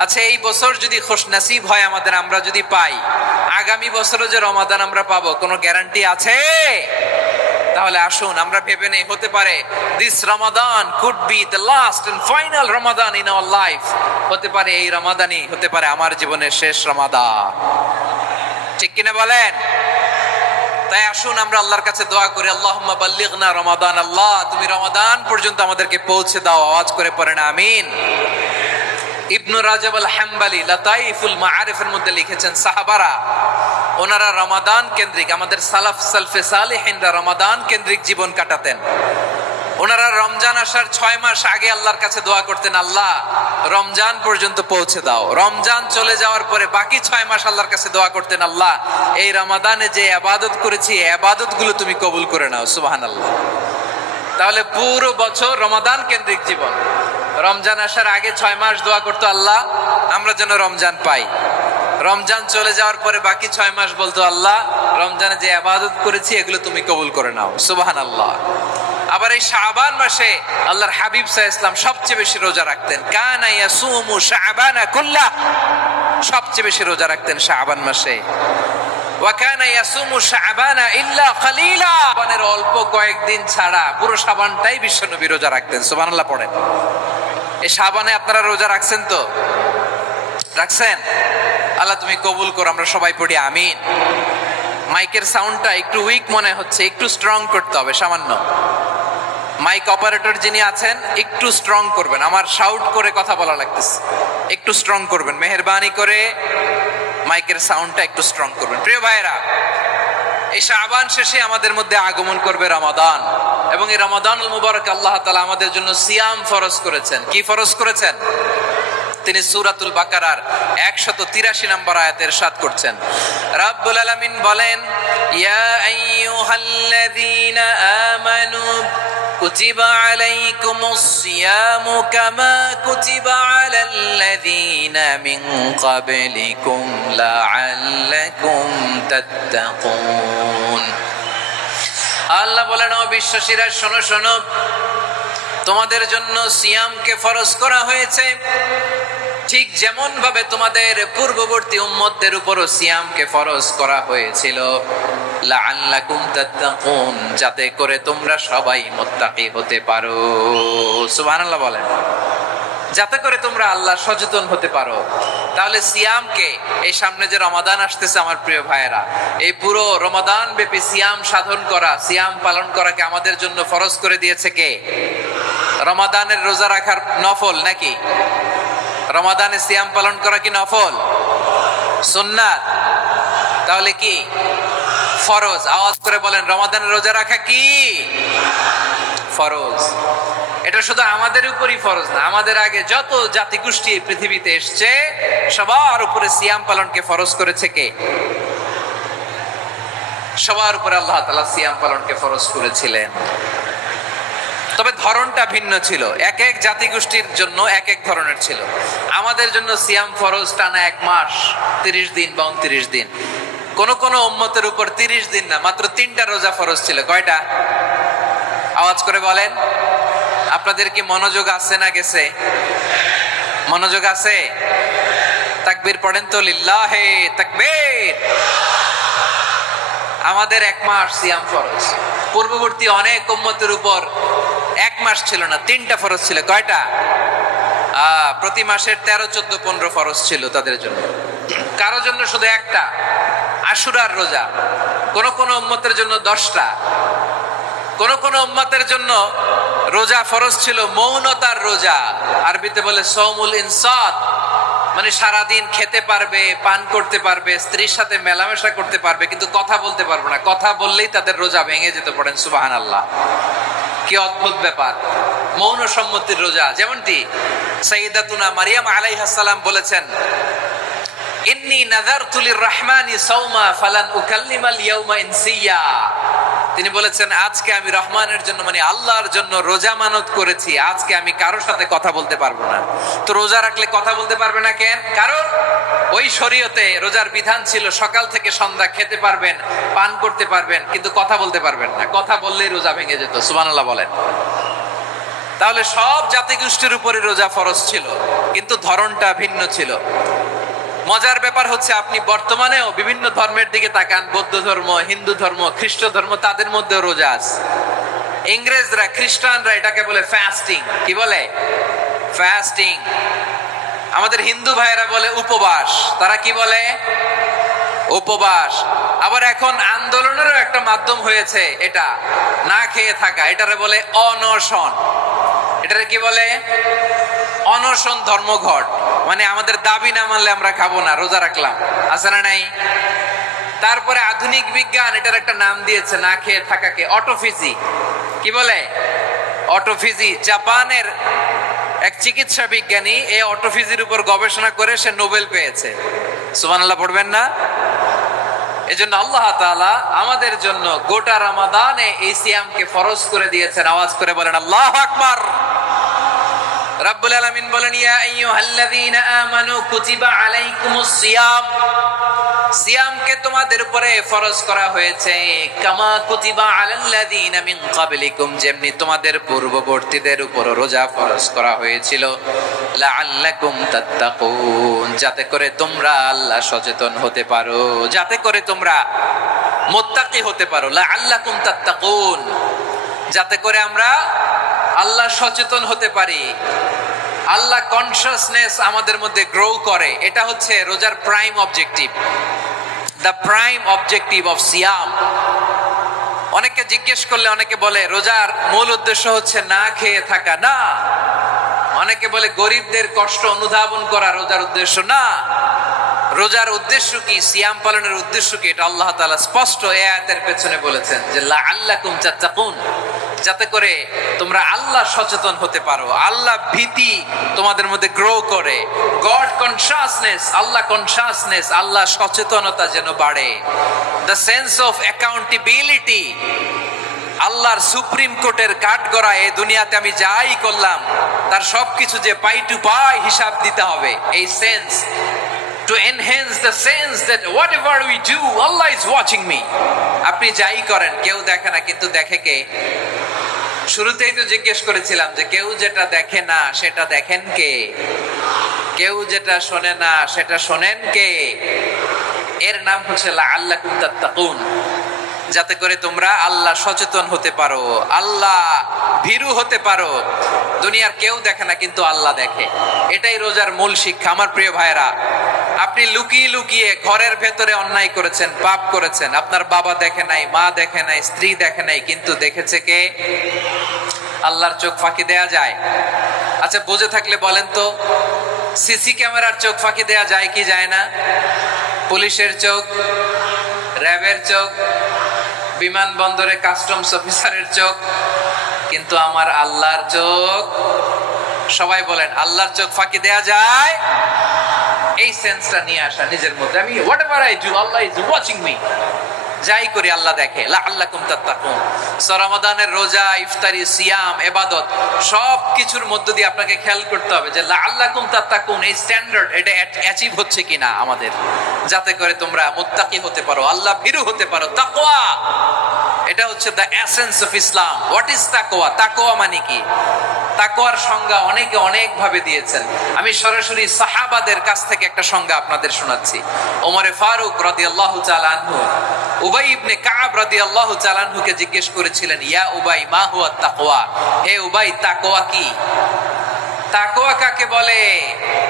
আচ্ছা, এই বছর যদি খুশনসিব হয় আমাদের, আমরা যদি পাই, আগামী বছরও যে রমাদান আমরা পাবো, কোনো গ্যারান্টি আছে? তাহলে আসুন আমরা ভেবে নেই, হতে পারে this Ramadan could be the last and final Ramadan in our life. হতে পারে এই রমাদানই হতে পারে আমার জীবনের শেষ রমাদান। ঠিক কিনা বলেন? তাই আসুন আমরা আল্লাহর কাছে দোয়া করি, আল্লাহুম্মা বাল্লিগনা রমাদান, আল্লাহ তুমি রমাদান পর্যন্ত আমাদেরকে পৌঁছে দাও। আওয়াজ করে পড়েন আমিন। ইবনু রাজব আল হাম্বলি লাতাইফুল মাআরিফের মধ্যে লিখেছেন, সাহাবারা ওনারা রমাদান কেন্দ্রিক, আমাদের সালফে সালেহিনরা রমাদান কেন্দ্রিক জীবন কাটাতেন। ওনারা রমজান আসার 6 মাস আগে আল্লাহর কাছে দোয়া করতেন, আল্লাহ রমজান পর্যন্ত পৌঁছে দাও। রমজান চলে যাওয়ার পরে বাকি 6 মাস আল্লাহর কাছে দোয়া করতেন, আল্লাহ এই রমাদানে যে ইবাদত করেছি, এই ইবাদতগুলো তুমি কবুল করে নাও। সুবহানাল্লাহ। তাহলে পুরো বছর রমাদান কেন্দ্রিক জীবন। রমজান আসার আগে 6 মাস দোয়া করতো, আল্লাহ আমরা যেন রমজান পাই। রমজান চলে যাওয়ার পরে বাকি 6 মাস বলতো, আল্লাহ রমজানে যে ইবাদত করেছি এগুলো তুমি কবুল করে নাও। সুবহানাল্লাহ। আবার এই শাবান মাসে আল্লাহর হাবিব সাল্লাল্লাহু আলাইহি ওয়াসাল্লাম সবচেয়ে বেশি রোজা রাখতেন। কানা ইয়াসুমু শাবানা কুল্লাহ, সবচেয়ে বেশি রোজা রাখতেন শাবান মাসে। ওয়া কানা ইয়াসুমু শাবানা ইল্লা কালিলা, শাবানের অল্প কয়েকদিন ছাড়া পুরো শাবানটাই বিশ্বনবী রোজা রাখতেন। সুবহানাল্লাহ পড়েন। এই শাবানে আপনারা রোজা রাখছেন তো? রাখছেন? আল্লাহ তুমি কবুল করো, আমরা সবাই পড়ি আমিন। মাইকের সাউন্ডটা একটু উইক মনে হচ্ছে, একটু স্ট্রং করতে হবে সামান্য। মাইক অপারেটর যিনি আছেন একটু স্ট্রং করবেন, আমার শাউট করে কথা বলা লাগতেছে, একটু স্ট্রং করবেন মেহেরবানি করে, মাইকের সাউন্ডটা একটু স্ট্রং করবেন। প্রিয় ভাইরা, এই শাবান শেষে আমাদের মধ্যে আগমন করবে রমাদান, এবং এই রমাদানুল মুবারক আল্লাহ তাআলা আমাদের জন্য সিয়াম ফরজ করেছেন। কি ফরজ করেছেন? তিনি সূরাতুল বাকারার 183 নম্বর আয়াতে ইরশাদ করছেন, রব্বুল আলামিন বলেন, ইয়া আইয়ুহাল্লাযীনা আমানু কুতিবা আলাইকুমুস সিয়ামু কামা কুতিবা আলাল্লাযীনা মিন ক্বাবলিকুম লাআল্লাকুম তাত্তাকুন। আল্লাহ বলেন, ও বিশ্বাসীরা শোনো শোনো, তোমাদের জন্য সিয়ামকে ফরজ করা হয়েছে, ঠিক যেমন ভাবে তোমাদের পূর্ববর্তী উম্মতদের উপরও সিয়ামকে ফরজ করা হয়েছিল, লাআল্লাকুম তাত্তাকুন, যাতে করে তোমরা সবাই মুত্তাকি হতে পারো। সুবহানাল্লাহ বলেন, যাতে করে তোমরা আল্লাহ সচেতন হতে পারো। তাহলে সিয়ামকে, এই সামনে যে রমাদান আসতেছে আমার প্রিয় ভাইয়েরা, এই পুরো রমাদান ব্যাপী সিয়াম সাধন করা, সিয়াম পালন করাকে আমাদের জন্য ফরজ করে দিয়েছে কে? রমাদানের রোজা রাখার নফল নাকি? রমাদানে সিয়াম পালন করা কি নফল? সুন্নাত। তাহলে কি ফরজ? আওয়াজ করে বলেন, রমাদানের রোজা রাখা কি ফরজ? এটা শুধু আমাদের উপরই ফরজ না, আমাদের আগে যত জাতিগোষ্ঠী পৃথিবীতে এসছে সবার উপরে সিয়াম পালনকে ফরজ করেছে কে? সবার উপরে আল্লাহ তাআলা সিয়াম পালনকে ফরজ করেছিলেন। তবে ধরনটা ভিন্ন ছিল, এক এক জাতিগোষ্ঠীর জন্য এক এক ধরনের ছিল। আমাদের জন্য সিয়াম ফরজ টানা 1 মাস 30 দিন বা 29 দিন। কোন কোন উম্মতের উপর 30 দিন না, মাত্র 3টা রোজা ফরজ ছিল। কয়টা? আওয়াজ করে বলেন। আপনাদের কি মনোযোগ আছে না গেছে? মনোযোগ আছে? তাকবীর পড়েন তো, লিল্লাহে তাকবীর। আমাদের 1 মাস সিয়াম ফরজ। পূর্ববর্তী অনেক উম্মতের উপর 1 মাস ছিল না, 3টা ফরজ ছিল। কয়টা? প্রতি মাসের 13, 14, 15 ফরজ ছিল তাদের জন্য। কারো জন্য শুধু একটা, আশুরার রোজা। কোন কোন উম্মতের জন্য 10টা। কোন কোন উম্মতের জন্য রোজা ফরজ ছিল মৌনতার রোজা, আরবিতে বলে সৌমুল ইনসাত, মানে সারাদিন খেতে পারবে, পান করতে পারবে, স্ত্রীর সাথে মেলামেশা করতে পারবে, কিন্তু কথা বলতে পারবে না। কথা বললেই তাদের রোজা ভেঙে যেতে। পড়েন সুবহানাল্লাহ। কি অদ্ভুত ব্যাপার! মৌন সম্মতির রোজা। যেমনটি সাইয়্যিদাতুনা মারিয়াম আলাইহিস সালাম বলেছেন, ইন্নী নাযারতু লির-রাহমানি সাওমা ফালান উকাল্লিমাল ইয়াওমা ইনসিয়া। তিনি বলেছেন, আজকে আমি রহমানের জন্য, মানে আল্লাহর জন্য রোজা মানত করেছি, আজকে আমি কারোর সাথে কথা বলতে পারবো না। তো রোজা রাখলে কথা বলতে পারবে না কেন? কারণ ওই শরীয়তে রোজার বিধান ছিল সকাল থেকে সন্ধ্যা খেতে পারবেন, পান করতে পারবেন, কিন্তু কথা বলতে পারবেন না। কথা বললেই রোজা ভেঙে যেত। সুবহানাল্লাহ বলেন। তাহলে সব জাতিগোষ্ঠীর উপরে রোজা ফরজ ছিল, কিন্তু ধরনটা ভিন্ন ছিল। মজার ব্যাপার হচ্ছে, আপনি বর্তমানেও বিভিন্ন ধর্মের দিকে তাকান, বৌদ্ধ ধর্ম, হিন্দু ধর্ম, খ্রিস্ট ধর্ম, তাদের মধ্যে রোজা আছে। ইংরেজরা, খ্রিস্টানরা এটাকে বলে ফাস্টিং। কি বলে? ফাস্টিং। আমাদের হিন্দু ভাইয়েরা বলে উপবাস। তারা কি বলে? উপবাস। আবার এখন আন্দোলনেরও একটা মাধ্যম হয়েছে এটা, না খেয়ে থাকা। এটারে বলে অনশন। এটারে কি বলে? অনশন ধর্মঘট। মানে আমাদের দাবি না মানলে আমরা খাবো না, রোজা রাখলাম। আছে না নাই? তারপরে আধুনিক বিজ্ঞান এটার একটা নাম দিয়েছে না খেয়ে থাকাকে, অটোফিজি। কি বলে? অটোফিজি। জাপানের এক চিকিৎসা বিজ্ঞানী এই অটোফিজির উপর গবেষণা করে সে নোবেল পেয়েছে। সুবহানাল্লাহ পড়বেন না? এজন্য আল্লাহ তাআলা আমাদের জন্য গোটা রমাদানে এই সিয়ামকে ফরজ করে দিয়েছেন। আওয়াজ করে বলেন আল্লাহু আকবার। রাব্বুল আলামিন বলেন, ইয়া আইয়ুহাল্লাযীনা আমানু কুতিবা আলাইকুমুস সিয়াম, সিয়ামকে তোমাদের উপরে ফরজ করা হয়েছে, কামা কুতিবা আলাল্লাযীনা মিন ক্বাবলিকুম, যেমনি তোমাদের পূর্ববর্তীদের উপর রোজা ফরজ করা হয়েছিল, লাআল্লাকুম তাত্তাকুন, যাতে করে তোমরা আল্লাহ সচেতন হতে পারো, যাতে করে তোমরা মুত্তাকি হতে পারো। লাআল্লাকুম তাত্তাকুন, যাতে করে আমরা আল্লাহ সচেতন হতে পারি, আল্লাহ কনসিয়াসনেস আমাদের মধ্যে গ্রো করে। এটা হচ্ছে রোজার prime objective, the prime objective of সিয়াম। অনেকে জিজ্ঞেস করলে অনেকে বলে রোজার মূল উদ্দেশ্য হচ্ছে না খেয়ে থাকা, না। অনেকে বলে গরিবদের কষ্ট অনুধাবন করা রোজার উদ্দেশ্য, না। রোজার উদ্দেশ্য কি, সিয়াম পালনের উদ্দেশ্য কি, এটা আল্লাহ তাআলা স্পষ্ট এই আয়াতের পেছনে বলেছেন যে লাআল্লাকুম তাত্তাকুন, যাতে করে তোমরা আল্লাহ সচেতন হতে পারো, আল্লাহ ভীতি তোমাদের মধ্যে গ্রো করে, গড কনসিয়াসনেস, আল্লাহ কনসিয়াসনেস, আল্লাহ সচেতনতা যেন বাড়ে, দ্য সেন্স অফ অ্যাকাউন্টেবিলিটি, আল্লাহর সুপ্রিম কোর্টের কাঠগড়ায় এই দুনিয়াতে আমি যাই করলাম তার সবকিছু যে পাই টু পাই হিসাব দিতে হবে, এই sense, to enhance the sense that whatever we do Allah is watching me। আপনি যাই করেন কেউ দেখে না, কিন্তু দেখে কে? শুরুতেই তো জিজ্ঞেস করেছিলাম যে কেউ যেটা দেখে না সেটা দেখেন কে, কেউ যেটা শোনে না সেটা শোনেন কে? এর নাম হচ্ছে লাআল্লাকুম তাত্তাকুন, যাতে করে তোমরা আল্লাহ সচেতন হতে পারো, আল্লাহ ভীরু হতে পারো। দুনিয়ার কেউ দেখে না, কিন্তু আল্লাহ দেখে। এটাই রোজার মূল শিক্ষা। আমার প্রিয় ভাইরা, আপনি লুকিয়ে লুকিয়ে ঘরের ভেতরে অন্যায় করেছেন, পাপ করেছেন, আপনার বাবা দেখে নাই, মা দেখে নাই, স্ত্রী দেখে নাই, কিন্তু দেখেছে কে? আল্লাহর চোখ ফাঁকি দেয়া যায়? আচ্ছা, বুঝে থাকলে বলেন তো, সিসি ক্যামেরার চোখ ফাঁকি দেয়া যায় কি যায় না? পুলিশের চোখ, র্যাবের চোখ, বিমানবন্দরে কাস্টমস অফিসারের চোখ, কিন্তু আমার আল্লাহর চোখ? সবাই বলেন, আল্লাহর চোখ ফাঁকি দেয়া যায়? এই সেন্সটা নিয়ে আসা নিজের মধ্যে, আমি whatever I do Allah is watching me, যাই করি আল্লাহ দেখে। লাআল্লাকুম তাত্তাকুন। রমাদানের রোজা, ইফতারি, সিয়াম, ইবাদত সব কিছুর মধ্য দিয়ে আপনাকে খেয়াল করতে হবে যে লাআল্লাকুম তাত্তাকুন এই স্ট্যান্ডার্ড এটা অ্যাচিভ হচ্ছে কিনা আমাদের, যাতে করে তোমরা মুত্তাকি হতে পারো, আল্লাহ ভীরু হতে পারো। তাকওয়া, এটা হচ্ছে the essence of Islam. What is তাকওয়া? তাকওয়া মানে কি? তাকওয়ার সংজ্ঞা অনেকে অনেক ভাবে দিয়েছেন। আমি সরাসরি সাহাবাদের কাছ থেকে একটা সংজ্ঞা আপনাদের শোনাচ্ছি। ওমরে ফারুক রাদিয়াল্লাহু তাআলা আনহু উবাই ইবনে কাব রাদিয়াল্লাহু তাআলা আনহুকে জিজ্ঞেস করেছিলেন, ইয়া উবাই মা হুয়া তাকওয়া, হে উবাই তাকওয়া কি? তাকওয়া কাকে বলে?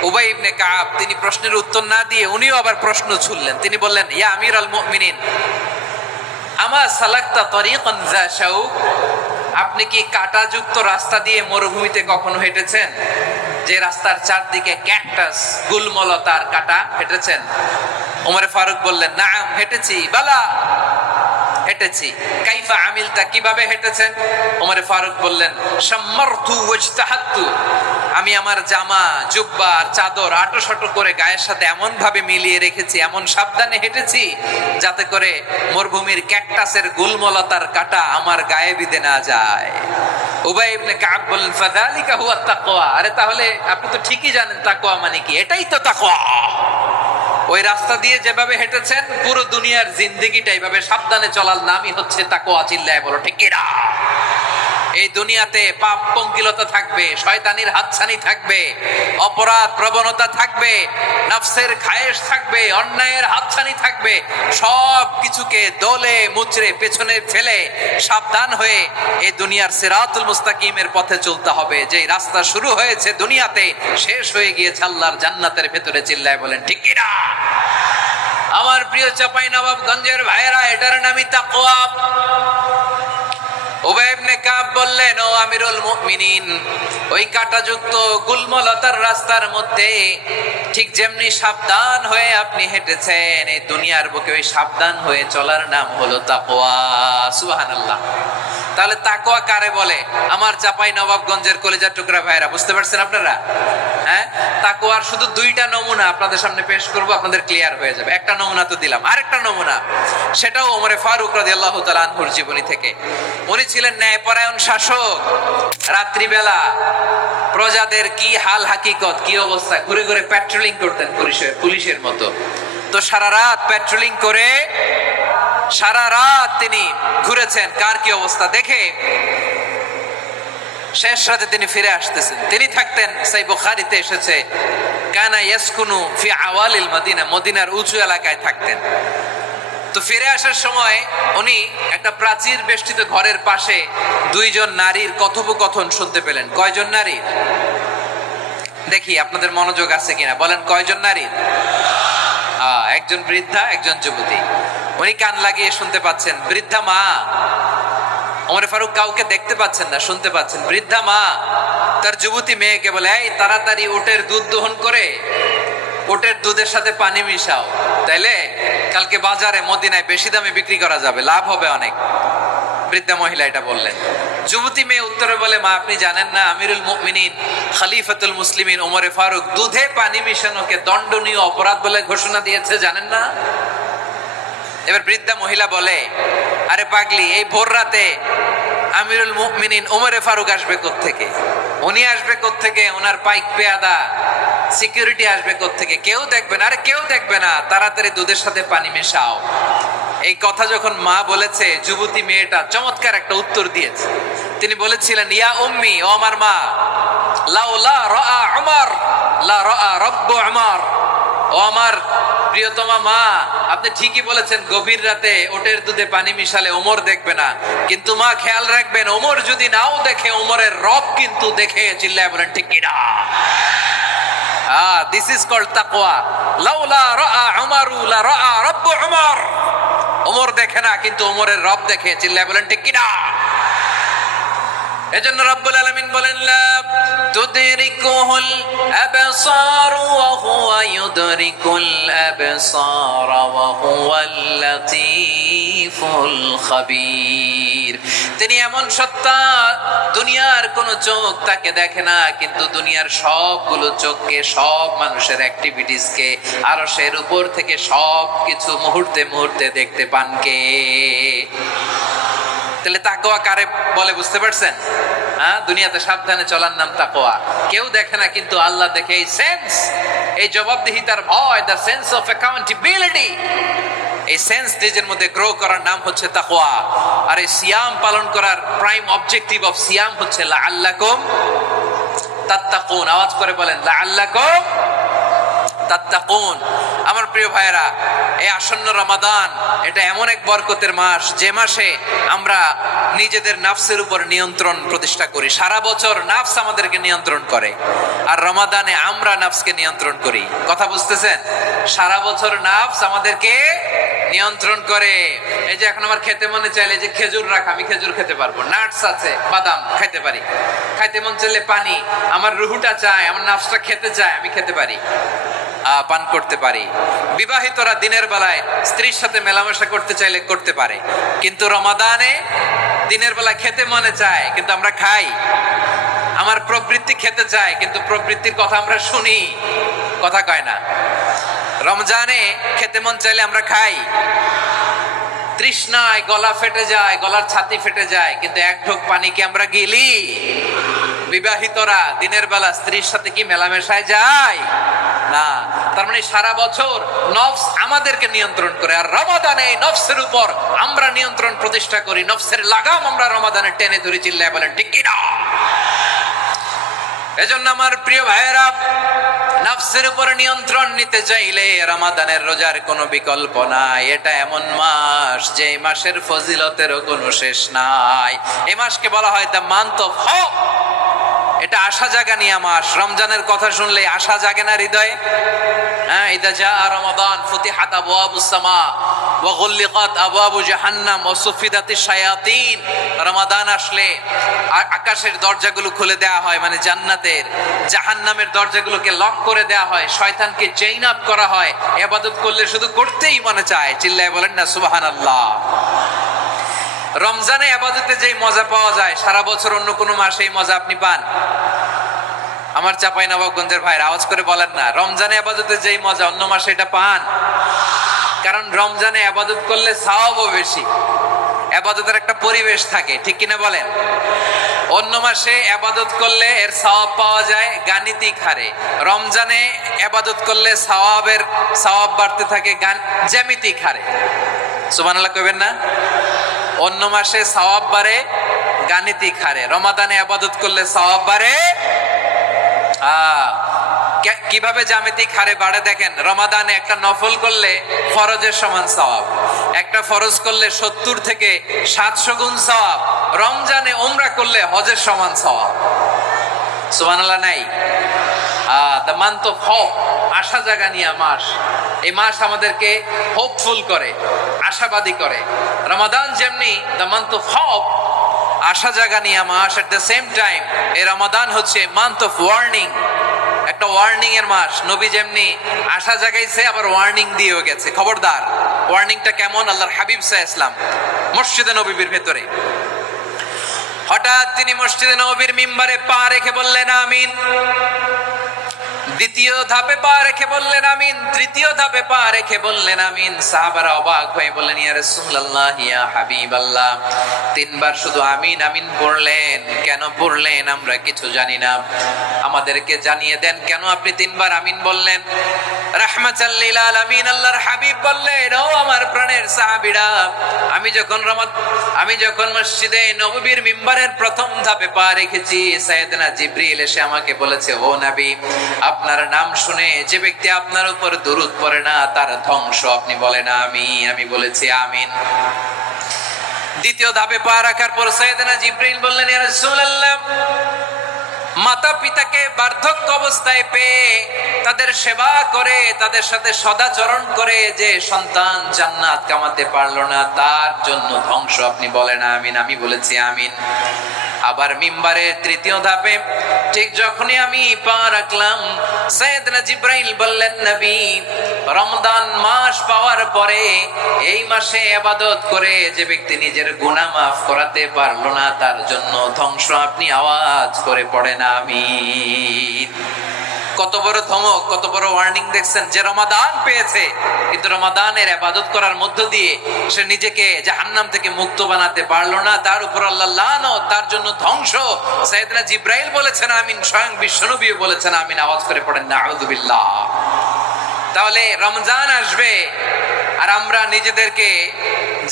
উবাই ইবনে কাব তিনি প্রশ্নের উত্তর না দিয়ে উনিও আবার প্রশ্ন ছুড়লেন। তিনি বললেন, ইয়া আমিরাল মুমিনিন, আমা সালাকতা তরিকান যা শাউক, আপনি কি কাঁটাযুক্ত রাস্তা দিয়ে মরুভূমিতে কখনো হেঁটেছেন? যে রাস্তার চারদিকে ক্যাকটাস, গুলমলতার কাঁটা, হেঁটেছেন? ওমরে ফারুক বললেন, নাম হেঁটেছি। বালা, হেঁটেছি। কাইফা আমিলতা, কিভাবে হেঁটেছেন? ওমরে ফারুক বললেন, শাম্মারতু ওয়াজতাহাতু, আমি আমার জামা, জুব্বা আর চাদর আটোসাটো করে গায়ের সাথে এমন ভাবে মিলিয়ে রেখেছি, এমন সাবধানে হেঁটেছি যাতে করে মরুভূমির ক্যাকটাসের গুলমলতার কাঁটা আমার গায়ে বিঁধে না যায়। উবাই ইবনে কাব বললেন, ফাযালিকা হুয়া তাকওয়া, আরে তাহলে আপনি তো ঠিকই জানেন তাকওয়া মানে কি, এটাই তো তাকওয়া। ওই রাস্তা দিয়ে যেভাবে হেঁটেছেন পুরো দুনিয়ার জিন্দেগিটা এইভাবে সাবধানে চলার নামই হচ্ছে তাকওয়া। চিল্লায় বলো ঠিক কিনা? এই দুনিয়াতে পাপ পঙ্কিলতা থাকবে, শয়তানির হাতছানি থাকবে, অপরাধ প্রবণতা থাকবে, নফসের খায়েশ থাকবে, অন্যায়ের হাতছানি থাকবে, সব কিছুকে দলে মুচড়ে পেছনে ফেলে সাবধান হয়ে এই দুনিয়ার সিরাতুল মুস্তাকিমের পথে চলতে হবে। যে রাস্তা শুরু হয়েছে দুনিয়াতে, শেষ হয়ে গিয়েছে আল্লাহর জান্নাতের ভেতরে। চিল্লায় বলেন ঠিক কিনা? আমার প্রিয় চাঁপাইনবাবগঞ্জের ভাইয়েরা, এটার নামই তাকওয়া। উবাই ইবনে কাব বললেন, ও আমিরুল মুমিনিন, ওই কাঁটাযুক্ত গুলমলতার রাস্তার মধ্যে ঠিক যেমনি সাবধান হয়ে আপনি হেঁটেছেন, এই দুনিয়ার বুকে ওই সাবধান হয়ে চলার নাম হলো তাকওয়া। সুবহানাল্লাহ। তাহলে তাকওয়া কারে বলে? আমার চাপাই নবাবগঞ্জের কলিজার টুকরা ভাইরা, বুঝতে পারছেন আপনারা? হ্যাঁ, তাকওয়ার শুধু দুইটা নমুনা আপনাদের সামনে পেশ করব, আপনাদের ক্লিয়ার হয়ে যাবে। একটা নমুনা তো দিলাম, আরেকটা নমুনা, সেটাও ওমরে ফারুক রাদিয়াল্লাহু তাআলা আনহুর জীবনী থেকে। উনি ছিলেন ন্যায়পরায়ণ শাসক। রাত্রিবেলা প্রজাদের কি হাল হাকিকত, কি অবস্থা, ঘুরে ঘুরে প্যাট্রোলিং করতেন পুলিশের মতো। তো সারা রাত প্যাট্রোলিং করে সারা রাত তিনি ঘুরেছেন কার কি অবস্থা দেখে। শেষ রাতে তিনি ফিরে আসতেছেন। তিনি থাকতেন, সেই বুখারীতে এসেছে, কানা ইয়াসকুনু ফি আওয়ালিল মদিনা, মদিনার উঁচু এলাকায় থাকতেন। তো ফিরে আসার সময় উনি একটা প্রাচীর বেষ্টিত ঘরের পাশে দুইজন নারীর কথোপকথন শুনতে পেলেন। কয়জন নারীর? দেখি আপনাদের মনোযোগ আছে কিনা, বলেন কয়জন নারীর? একজন বৃদ্ধা, একজন যুবতী। উনি কান লাগিয়ে শুনতে পাচ্ছেন। বৃদ্ধা মা, ওমর ফারুক কাউকে দেখতে পাচ্ছেন না, শুনতে পাচ্ছেন। বৃদ্ধা মা তার যুবতী মেয়েকে বলে, এই তাড়াতাড়ি উটের দুধ দহন করে উটের দুধের সাথে পানি মিশাও, তাইলে কালকে বাজারে মদিনায় বেশি দামে বিক্রি করা যাবে, লাভ হবে অনেক। বৃদ্ধা মহিলা এটা বললেন। যুবতী মেয়ে উত্তরে বলে, মা আপনি জানেন না আমিরুল মুমিনিন খলিফাতুল মুসলিমিন ওমর ফারুক দুধে পানি মিশানোকে দণ্ডনীয় অপরাধ বলে ঘোষণা দিয়েছে, জানেন না? এবার বৃদ্ধা মহিলা বলে, আরে পাগলি, এই ভোর রাতে আমিরুল মুমিনিন ওমর ফারুক আসবে কোত্থেকে? উনি আসবে কোত্থেকে? ওনার পাইক পেয়াদা সিকিউরিটি আসবে কোত্থেকে? কেউ দেখবে না। আরে কেউ দেখবে না, তাড়াতাড়ি দুধের সাথে পানি মেশাও। এই কথা যখন মা বলেছে, যুবতী মেয়েটা চমৎকার একটা উত্তর দিয়েছে। তিনি বলেছিলেন, ইয়া উম্মি, ও আমার মা, লাউলা রাআ উমর লা রাআ রাব্বু উমর। ও আমার প্রিয়তমা মা, আপনি ঠিকই বলেছেন, গভীর রাতে ওটের দুধে পানি মিশালে ওমর দেখবে না, কিন্তু মা খেয়াল রাখবেন, ওমর যদি নাও দেখে, ওমরের রব কিন্তু দেখে। চিল্লায় বলেন ঠিক কিনা? দিস ইজ কল্ড তাকওয়া। লাউলা রাআ উমরু লা রাআ রাব্বু উমর। ওমর দেখে না, কিন্তু ওমরের রব দেখে। চিল্লায় বলেন ঠিক কিনা? এজন্য রব্বুল আলামিন বলেন, লা তুদরিকুহুল আবসার ওয়া হুয়া ইউদরিকুল আবসার ওয়া হুয়াল লাতীফুল খাবীর। তিনি এমন সত্তা, দুনিয়ার কোন চোখ তাকে দেখে না, কিন্তু দুনিয়ার সবগুলো চোখকে, সব মানুষের অ্যাক্টিভিটিসকে, আরশের উপর থেকে সবকিছু মুহূর্তে মুহূর্তে দেখতে পান কে? তাহলে তাকওয়া কারে বলে বুঝতে পারছেন? দুনিয়াতে সাবধানে চলার নাম তাকওয়া। কেউ দেখে না, কিন্তু আল্লাহ দেখে। এই সেন্স, এই জবাবদিহিতার ভয়, দ্য সেন্স অফ অ্যাকাউন্টেবিলিটি, এই সেন্স নিজের মধ্যে গ্রো করার নাম হচ্ছে তাকওয়া। আর এই সিয়াম পালন করার প্রাইম অবজেক্টিভ অফ সিয়াম হচ্ছে লাআল্লাকুম তাত্তাকুন। আওয়াজ করে বলেন, লাআল্লাকুম তাত্তাকুন। আমার প্রিয় ভাইরা, এই আসন্ন রমাদান, এটা এমন এক বরকতের মাস, যে মাসে আমরা নিজেদের নাফসের উপর নিয়ন্ত্রণ প্রতিষ্ঠা করি। সারা বছর নাফস আমাদেরকে নিয়ন্ত্রণ করে, আর রমাদানে আমরা নাফসকে নিয়ন্ত্রণ করি। কথা বুঝতেছেন? সারা বছর নাফস আমাদেরকে নিয়ন্ত্রণ করে। এই যে এখন আমার খেতে মনে চাইলে যে খেজুর রাখ, আমি খেজুর খেতে পারবো, নাটস আছে, বাদাম খাইতে পারি। খাইতে মন চাইলে পানি, আমার রুহুটা চায়, আমার নাফসটা খেতে চায়, আমি খেতে পারি, পান করতে পারি। বিবাহিতরা দিনের বেলায় স্ত্রীর সাথে মেলামেশা করতে চাইলে করতে পারে, কিন্তু রমাদানে দিনের বেলায় খেতে মনে চায়, কিন্তু আমরা খাই। আমার প্রবৃত্তি খেতে চায়, কিন্তু প্রবৃত্তির কথা আমরা শুনি, কথা কয় না। রমজানে খেতে মন চাইলে আমরা খাই, তৃষ্ণায় গলা ফেটে যায়, গলার ছাতি ফেটে যায়, কিন্তু এক ঢোক পানি কি আমরা গিলি? বিবাহিতরা দিনের বেলা স্ত্রীর সাথে কি মেলামেশায় যায়? না। তার মানে সারা বছর নফস আমাদেরকে নিয়ন্ত্রণ করে, আর রমাদানে এই নফসের উপর আমরা নিয়ন্ত্রণ প্রতিষ্ঠা করি। নফসের লাগাম আমরা রমাদানে টেনে ধরি। চিল্লায় বলেন ঠিক কিনা? এজন্য আমার প্রিয় ভাইয়েরা, নফসের উপর নিয়ন্ত্রণ নিতে চাইলে রমাদানের রোজার কোনো বিকল্প নাই। এটা এমন মাস, যে মাসের ফজিলতেরও কোনো শেষ নাই। এই মাসকে বলা হয় দ্য মান্থ অফ হোপ। এটা আশা জাগানিয়া মাস। রমজানের কথা শুনলে আশা জাগে না হৃদয়ে? হ্যাঁ, ইদা জাআ রমাদান ফুতিহাত আবওয়াবুস সামা ওয়া গুল্লিকাত আবওয়াবু জাহান্নাম ওয়া সুফিদাতিশ শায়াতিন। রমাদান আসলে আকাশের দরজাগুলো খুলে দেয়া হয়, মানে জান্নাতের। জাহান্নামের দরজাগুলোকে লক করে দেয়া হয়, শয়তানকে চেইন আপ করা হয়। ইবাদত করলে শুধু করতেই মনে চায়। চিল্লায় বলেন না সুবহানাল্লাহ। রমজানে ইবাদতে যেই মজা পাওয়া যায় সারা বছর অন্য কোনো মাসে এই মজা আপনি পান? আমার চাঁপাইনবাবগঞ্জের ভাইরা আওয়াজ করে বলেন না, রমজানে ইবাদতে যেই মজা অন্য মাসে এটা পান? কারণ রমজানে ইবাদত করলে সওয়াবও বেশি, ইবাদতের একটা পরিবেশ থাকে, ঠিক কিনা বলেন? অন্য মাসে ইবাদত করলে এর সওয়াব পাওয়া যায় গাণিতিক হারে, রমজানে ইবাদত করলে সওয়াব বাড়তে থাকে জ্যামিতিক হারে। সুবহানাল্লাহ কইবেন না? অন্য মাসে সওয়াব বাড়ে গাণিতিক হারে, রমাদানে ইবাদত করলে সওয়াব বাড়ে কিভাবে জ্যামিতিক হারে বাড়ে দেখেন। রমাদানে একটা নফল করলে ফরজের সমান সওয়াব, একটা ফরজ করলে 70 থেকে 700 গুণ সওয়াব, রমজানে উমরা করলে হজের সমান সওয়াব। সুবহানাল্লাহ নাই? দ্য মান্থ অফ হোপ, আশা জাগানিয়া মাস। এই মাস আমাদেরকে হোপফুল করে, আশাবাদী করে। রমাদান যেমনি দ্য মান্থ অফ হোপ, আশা জাগানিয়া মাস, এট দ্য সেম টাইম এই রমাদান হচ্ছে মান্থ অফ ওয়ার্নিং, একটা ওয়ার্নিং এর মাস। নবী যেমনি আশা জাগাইছে আবার ওয়ার্নিং দিয়েও গেছে, খবরদার। ওয়ার্নিংটা কেমন? আল্লাহর হাবিব সাল্লাল্লাহু আলাইহি ওয়াসাল্লাম মসজিদে নববীর ভেতরে হঠাৎ তিনি মসজিদে নববীর মিম্বারে পা রেখে বললেন আমিন। দ্বিতীয় ধাপে পা রেখে বললেন আমিন, তৃতীয় ধাপে পা রেখে বললেন আমিন। সাহাবারা অবাক হয়ে বললেন ইয়া রাসূলুল্লাহ, ইয়া হাবিবাল্লাহ, তিনবার শুধু আমিন আমিন পড়লেন, কেন পড়লেন আমরা কিছু জানি না, আমাদেরকে জানিয়ে দেন কেন আপনি তিনবার আমিন বললেন। রাহমাতাল লিল আলামিন আল্লাহর হাবিব বললেন, ও আমার প্রাণের সাহাবীরা, আমি যখন মসজিদে নববীর মিম্বারের প্রথম ধাপে পা রেখেছি, সাইয়েদনা জিবরিল এসে আমাকে বলেছে, ও নবী, আপনার নাম শুনে যে ব্যক্তি আপনার উপর দুরূদ পড়ে না তার ধ্বংস আপনি বলেন আমিন। আমি বলেছি আমিন। দ্বিতীয় ধাপে পা রাখার পর সাইয়েদনা জিবরিল বললেন, ইয়া রাসূলুল্লাহ, মাতা পিতাকে বার্ধক্য অবস্থায় পেয়ে তাদের সেবা করে, তাদের সাথে সদাচরণ করে যে সন্তান জান্নাত কামাতে পারলো না তার জন্য ধ্বংস আপনি বলেন আমিন। আমি বলেছি আমিন। আবার মিম্বারের তৃতীয় ধাপে ঠিক যখনই আমি পা রাখলাম, সাইয়েদনা জিবরাইল বললেন, নবী, রমজান মাস পাওয়ার পরে এই মাসে ইবাদত করে যে ব্যক্তি নিজের গুনাহ মাফ করাতে পারলো না তার জন্য ধ্বংস আপনি আওয়াজ করে পড়েন আমিন। কত বড় ধমক, কত বড় ওয়ার্নিং দেখছেন। যে রমাদান পেয়েছে কিন্তু রমাদানের ইবাদত করার মধ্য দিয়ে সে নিজেকে জাহান্নাম থেকে মুক্ত বানাতে পারলো না, তার উপর আল্লাহ লানত, তার জন্য ধ্বংস। সাইয়েদনা জিবরাইল বলেছেন আমিন, স্বয়ং বিশ্বনবীও বলেছেন আমিন। আওয়াজ করে পড়েন নাউযুবিল্লাহ। তাহলে রমজান আসবে আর আমরা নিজেদেরকে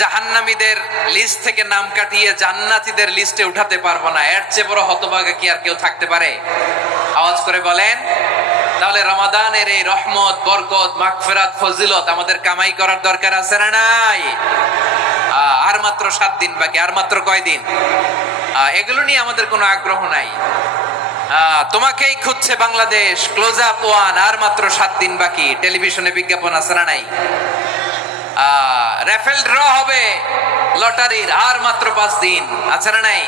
জাহান্নামীদের লিস্ট থেকে নাম কাটিয়ে জান্নাতীদের লিস্টে উঠাতে পারবো না। এর চেয়ে বড় হতভাগা কি আর কেউ থাকতে পারে? আওয়াজ করে বলেন। তাহলে রমাদানের এই রহমত, বরকত, মাগফিরাত, ফজিলত আমাদের কামাই করার দরকার আছে না নাই? আর মাত্র 7 দিন বাকি। আর মাত্র কয় দিন? এগুলো নিয়ে আমাদের কোনো আগ্রহ নাই। তোমাকেই খুঁজছে বাংলাদেশ, ক্লোজ আপ ওয়ান, আর মাত্র 7 দিন বাকি। টেলিভিশনে বিজ্ঞাপন আছে না নাই? রাফেল ড্র হবে লটারির, আর মাত্র 5 দিন, আছে না নাই?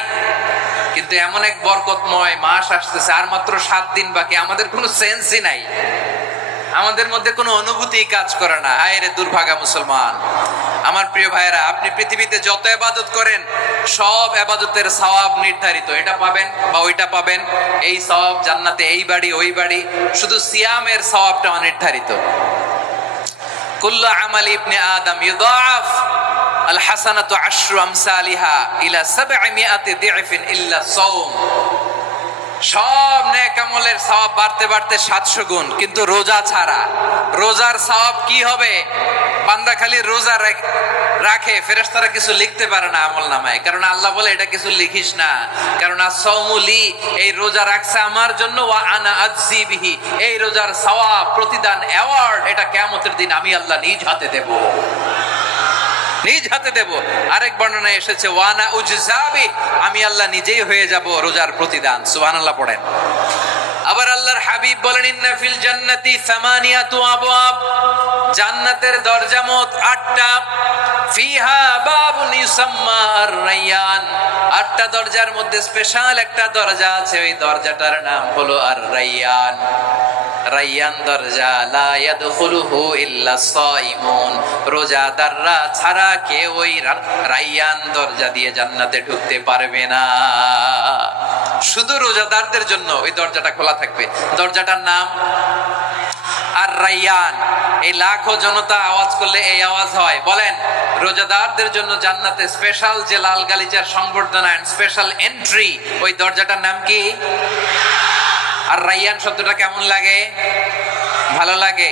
কিন্তু এমন এক বরকতময় মাস আসতেছে, আর মাত্র 7 দিন বাকি। আমাদের কোনো সেন্সই নাই, আমাদের মধ্যে কোনো অনুভূতি কাজ করে না। হায় রে দুর্ভাগা মুসলমান। আমার প্রিয় ভাইরা, আপনি পৃথিবীতে যত ইবাদত করেন সব ইবাদতের সওয়াব নির্ধারিত। এটা পাবেন বা ওইটা পাবেন, এই সওয়াব জান্নাতে, এই বাড়ি ওই বাড়ি। শুধু সিয়ামের সওয়াবটা অনির্ধারিত। কুল্লু আমাল ইবনে আদম ইউদাআফ আল হাসানাতু আশরু আমসালিহা ইলা 700 দি'ফিন ইল্লা সাওম। সব নেক আমলের সওয়াব বাড়তে বাড়তে 700 গুণ, কিন্তু রোজা ছাড়া। রোজার সওয়াব কি হবে? বান্দা খালি রোজা রাখে, ফেরেশতারা কিছু লিখতে পারে না আমলনামায়, কারণ আল্লাহ বলে এটা কিছু লিখিস না, কারণ আস-সাওমু লি, এই রোজা রাখছে আমার জন্য, ওয়া আনা আজজি বিহি, এই রোজার সওয়াব, প্রতিদান, অ্যাওয়ার্ড এটা কিয়ামতের দিন আমি আল্লাহ নিজ হাতে দেব, নিজ হাতে দেব। আরেক বর্ণনায় এসেছে ওয়ানা উজজাবি, আমি আল্লাহ নিজেই হয়ে যাব রোজার প্রতিদান। সুবহানাল্লাহ পড়েন। আবার আল্লাহর হাবিব বলেন ইন্না ফিল জান্নাতি সামানিয়াতু আবওয়াব, জান্নাতের দরজা মোট 8টা। ফিহা বাবুন ইউসাম্মা আর-রায়্যান, 8টা দরজার মধ্যে স্পেশাল একটা দরজা আছে, ওই দরজাটার নাম হলো আর-রায়্যান। রায়্যান দরজা, লা ইয়াদখুলুহু ইল্লা সাইমুন, রোজাদাররা ছাড়া কেউ ওই রায়্যান দরজা দিয়ে জান্নাতে ঢুকতে পারবে না। শুধু রোজাদারদের জন্য ওই দরজাটা খোলা থাকবে। দরজাটার নাম আর-রায়্যান। এই লাখো জনতা আওয়াজ করলে এই আওয়াজ হয়, বলেন রোজাদারদের জন্য জান্নাতে স্পেশাল যে লাল গালিচার সংবর্ধনা এন্ড স্পেশাল এন্ট্রি, ওই দরজাটার নাম কি? আর-রায়্যান শব্দটা কেমন লাগে? ভালো লাগে।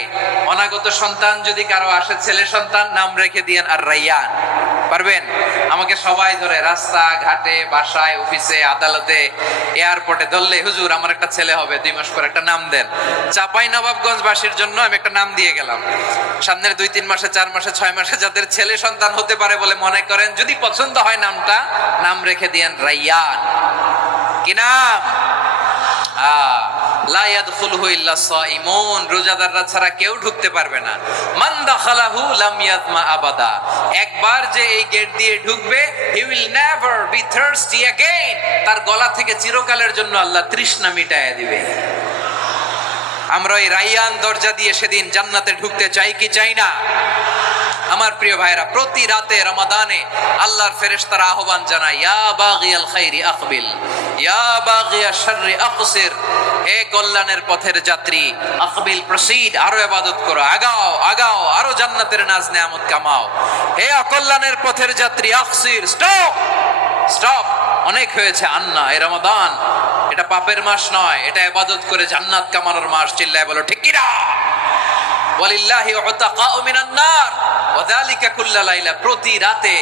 অনাগত সন্তান যদি কারো আসে, ছেলে সন্তান, নাম রেখে দিয়েন আর-রায়্যান। পারবেন? আমাকে সবাই ধরে রাস্তা ঘাটে, বাসায়, অফিসে, আদালতে, এয়ারপোর্টে ধরলে, হুজুর আমার একটা ছেলে হবে 2 মাস পর, একটা নাম দেন। চাঁপাইনবাবগঞ্জবাসীর জন্য আমি একটা নাম দিয়ে গেলাম। সামনের 2-3 মাসে, 4 মাসে, 6 মাসে যাদের ছেলে সন্তান হতে পারে বলে মনে করেন, যদি পছন্দ হয় নামটা, নাম রেখে দিয়েন রায়্যান। কি নাম? লা ইয়াদখুলুহু ইল্লা সাইমুন, রোজাদাররা ছাড়া কেউ ঢুকতে পারবে না। মান দাখালাহু লাম ইয়াতমা আবাদা, একবার যে এই গেট দিয়ে ঢুকবে, he will never be thirsty again, তার গলা থেকে চিরকালের জন্য আল্লাহ তৃষ্ণা মিটায়া দিবে। আমরা এই রায়্যান দরজা দিয়ে সেদিন জান্নাতে ঢুকতে চাই কি চাই না? আমার প্রিয় ভাইরা, প্রতি রাতে রমাদানে আল্লাহর ফেরেশতারা আহ্বান জানায়, ইয়া বাগিয়াল খাইরি আকবিল, ইয়া বাগিয়াশ শাররি আকসির, হে কল্যাণের পথের যাত্রী, আকবিল প্রসিড, আরো ইবাদত করো, আগাও আগাও, আরো জান্নাতের নাজ নেয়ামত কামাও। হে অকল্যাণের পথের যাত্রী, আকসির, স্টপ স্টপ, অনেক হয়েছে। আন্না, এই রমাদান এটা পাপের মাস নয়, এটা ইবাদত করে জান্নাত কামানোর মাস। চিল্লায় বলো ঠিক কি না? ওয়ালিল্লাহি উতাকাউ মিনান নার ওয়া যালিকা কুল্লা লাইলা, প্রতি রাতে,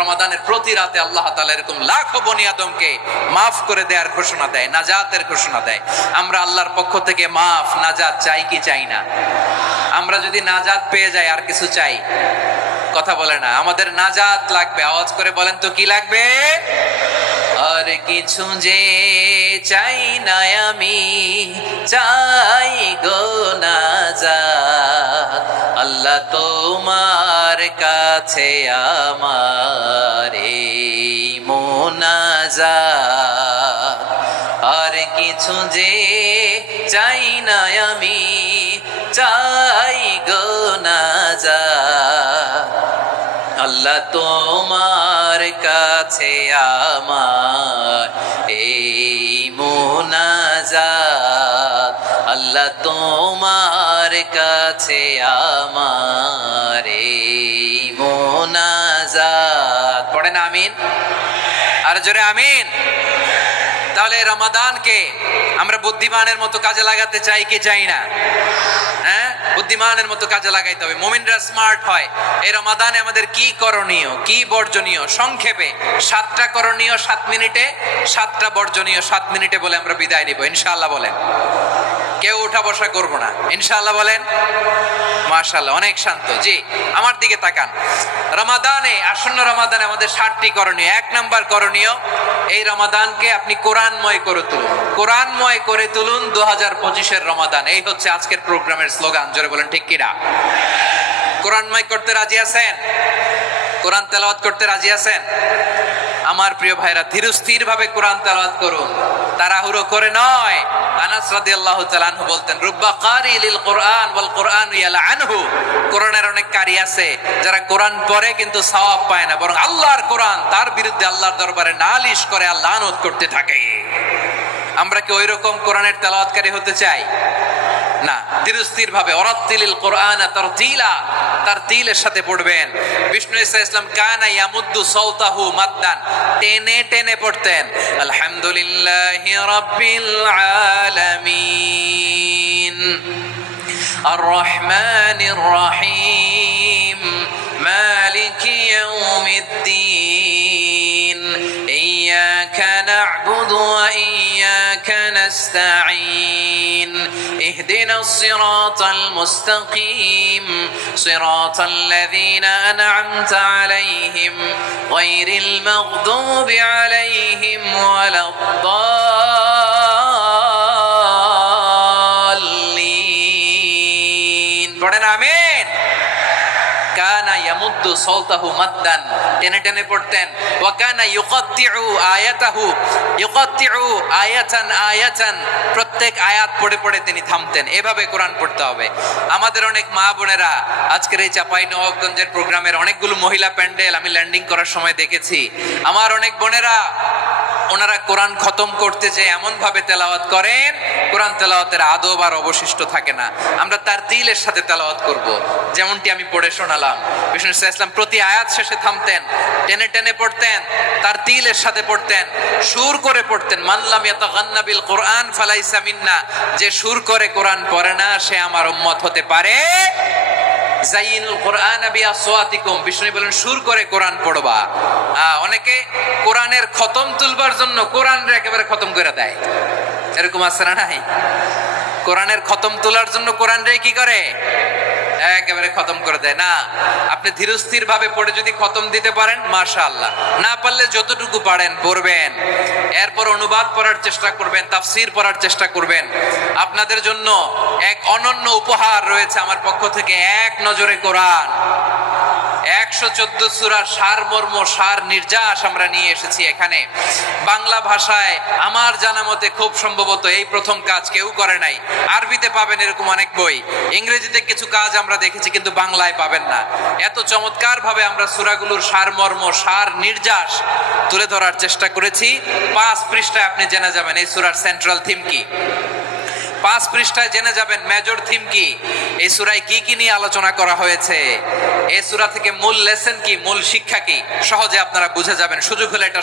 রমাদানের প্রতি রাতে আল্লাহ তাআলা এরকম লাখো বনি আদমকে maaf করে দেওয়ার ঘোষণা দেয়, নাজাতের ঘোষণা দেয়। আমরা আল্লাহর পক্ষ থেকে মাফ, নাজাত চাই কি চাই না? আমরা যদি নাজাত পেয়ে যাই আর কিছু চাই? কথা বলে না। আমাদের নাজাত লাগবে, আওয়াজ করে বলেন তো কি লাগবে? আর কিছু যে চাই না আমি, চাই গো নাজাত, আল্লাহ তোমার কাছে আমার এই মোনাজাত। আর কিছু যে চাই না আমি, চাই গো নাজাত, আল্লাহ তোমার কাছে আমার এই মোনাজাত, আল্লাহ তোমার কাছে আমার এই মোনাজাত। পড়েন আমিন, আর জোরে আমিন। তাহলে রমাদানকে আমরা বুদ্ধিমানের মতো কাজে লাগাতে চাই কি চাই না? হ্যাঁ, বুদ্ধিমানের মতো কাজে লাগাইতে হবে। মুমিনরা স্মার্ট হয়। এই রমাদানে আমাদের কি করণীয়, কি বর্জনীয়, সংক্ষেপে 7টা করণীয় 7 মিনিটে, 7টা বর্জনীয় 7 মিনিটে বলে আমরা বিদায় নিব ইনশাআল্লাহ। বলেন, কেউ উঠা বসা করবো না ইনশাআল্লাহ। বলেন মাশাআল্লাহ, অনেক শান্ত। জি, আমার দিকে তাকান। রমাদানে, আসন্ন রমাদানে আমাদের 7টি করণীয়। 1 নাম্বার করণীয়, এই রমাদানকে আপনি কোরআনময় করে তুলুন। কোরআনময় করে তুলুন 2025-এর রমাদান। এই হচ্ছে আজকের প্রোগ্রামের স্লোগান। জোরে বলেন ঠিক কিনা? কোরআনময় করতে রাজি আছেন? কোরআন তেলাওয়াত করতে রাজি আছেন? আমার প্রিয় ভাইরা, ধীরস্থির ভাবে কোরআন তেলাওয়াত করুন, তাড়াহুড়ো করে নয়। আনাস রাদিয়াল্লাহু তাআলা আনহু বলতেন, রুব্বা কারি লিল কোরআন ওয়াল কোরআনু ইয়ালআনহু, কোরআনের অনেক কারি আছে যারা কোরআন পড়ে কিন্তু সওয়াব পায় না, বরং আল্লাহর কোরআন তার বিরুদ্ধে আল্লাহর দরবারে নালিশ করে আর লানত করতে থাকে। আমরা কি ওইরকম কোরআনের তেলাওয়াতকারী হতে চাই? না। ধীরস্থির ভাবে ওয়ারাত্তিলিল কোরআনা তারতিলা, তারতিলের সাথে পড়বেন। বিষ্ণু ইসা ইসলাম কানা ইয়ামুদ্দু সাওতাহু মাদ্দান, টেনে টেনে পড়তেন। আলহামদুলিল্লাহি রাব্বিল আলামিন আর রহমানির রহিম মালিকি ইয়াউমিদ্দিন ইয়্যাকা না'বুদু ওয়া ইয়্যাকা নাস্তাঈন ইহদিনাস সিরাতাল মুস্তাকিম সিরাতাল লাযীনা আন'আমতা আলাইহিম গায়রিল মাগদুবি আলাইহিম ওয়ালাদ-দাল্লিন ইয়ামুদ্দু সাওতাহু মাদ্দান, টেনে টেনে পড়তেন। ওয়া কানা ইউকাত্তিউ আয়াতাহু, ইউকাত্তিউ আয়াতান আয়াতান, প্রত্যেক আয়াত পড়ে পড়ে তিনি থামতেন। এভাবে কোরআন পড়তে হবে। আমাদের অনেক মা বোনেরা আজকের এই চাঁপাইনবাবগঞ্জের প্রোগ্রামের অনেকগুলো মহিলা প্যান্ডেল আমি ল্যান্ডিং করার সময় দেখেছি। আমার অনেক বোনেরা ওনারা কোরআন খতম করতে যে এমন ভাবে তেলাওয়াত করেন, কোরআন তেলাওয়াতের আদব আর অবশিষ্ট থাকে না। আমরা তার তিলের সাথে তেলাওয়াত করব, যেমনটি আমি পড়ে শোনালাম। বিষ্ণু ইসলাম প্রতি আয়াত শেষে থামতেন, টেনে টেনে পড়তেন, তার তিলের সাথে পড়তেন, সুর করে পড়তেন। মানলাম ইয়াতাগান্না বিল কোরআন ফালাইসা মিন্না, যে সুর করে কোরআন পড়ে না সে আমার উম্মত হতে পারে। জাইনুল কোরআন বিআসওয়াতিকুম, বিষ্ণু বলেন সুর করে কোরআন পড়বা। অনেকে কোরআনের খতম তুলবার জন্য কোরআনরে একেবারে খতম করে দেয়, এরকম আছে না নাই? কোরআনের খতম তোলার জন্য কোরআনরে কি করে? একেবারে খতম করে দেয় না। আপনি ধীরস্থির ভাবে পড়ে যদি খতম দিতে পারেন মাশাআল্লাহ, না পারলে যতটুকু পারেন পড়বেন। এরপর অনুবাদ পড়ার চেষ্টা করবেন, তাফসীর পড়ার চেষ্টা করবেন। আপনাদের জন্য এক অনন্য উপহার রয়েছে আমার পক্ষ থেকে, এক নজরে কোরআন। 114 সূরার সারমর্ম, সার নির্যাস আমরা নিয়ে এসেছি এখানে বাংলা ভাষায়। আমার জানা মতে খুব সম্ভবত এই প্রথম কাজ কেউ করে নাই। আরবিতে পাবেন এরকম অনেক বই, ইংরেজিতে কিছু কাজ আমরা দেখেছি, কিন্তু বাংলায় পাবেন না। এত চমৎকার ভাবে আমরা সূরাগুলোর সারমর্ম, সার নির্যাস তুলে ধরার চেষ্টা করেছি। 5 পৃষ্ঠায় আপনি জেনে যাবেন এই সূরার সেন্ট্রাল থিম কি। 5 পৃষ্ঠায় জেনে যাবেন মেজর থিম কি, এই সূরায় কি কি নিয়ে আলোচনা করা হয়েছে, এই সূরা থেকে মূল লেসন কি, মূল শিক্ষা কি, সহজে আপনারা বুঝে যাবেন। সুযোগ হলে এটা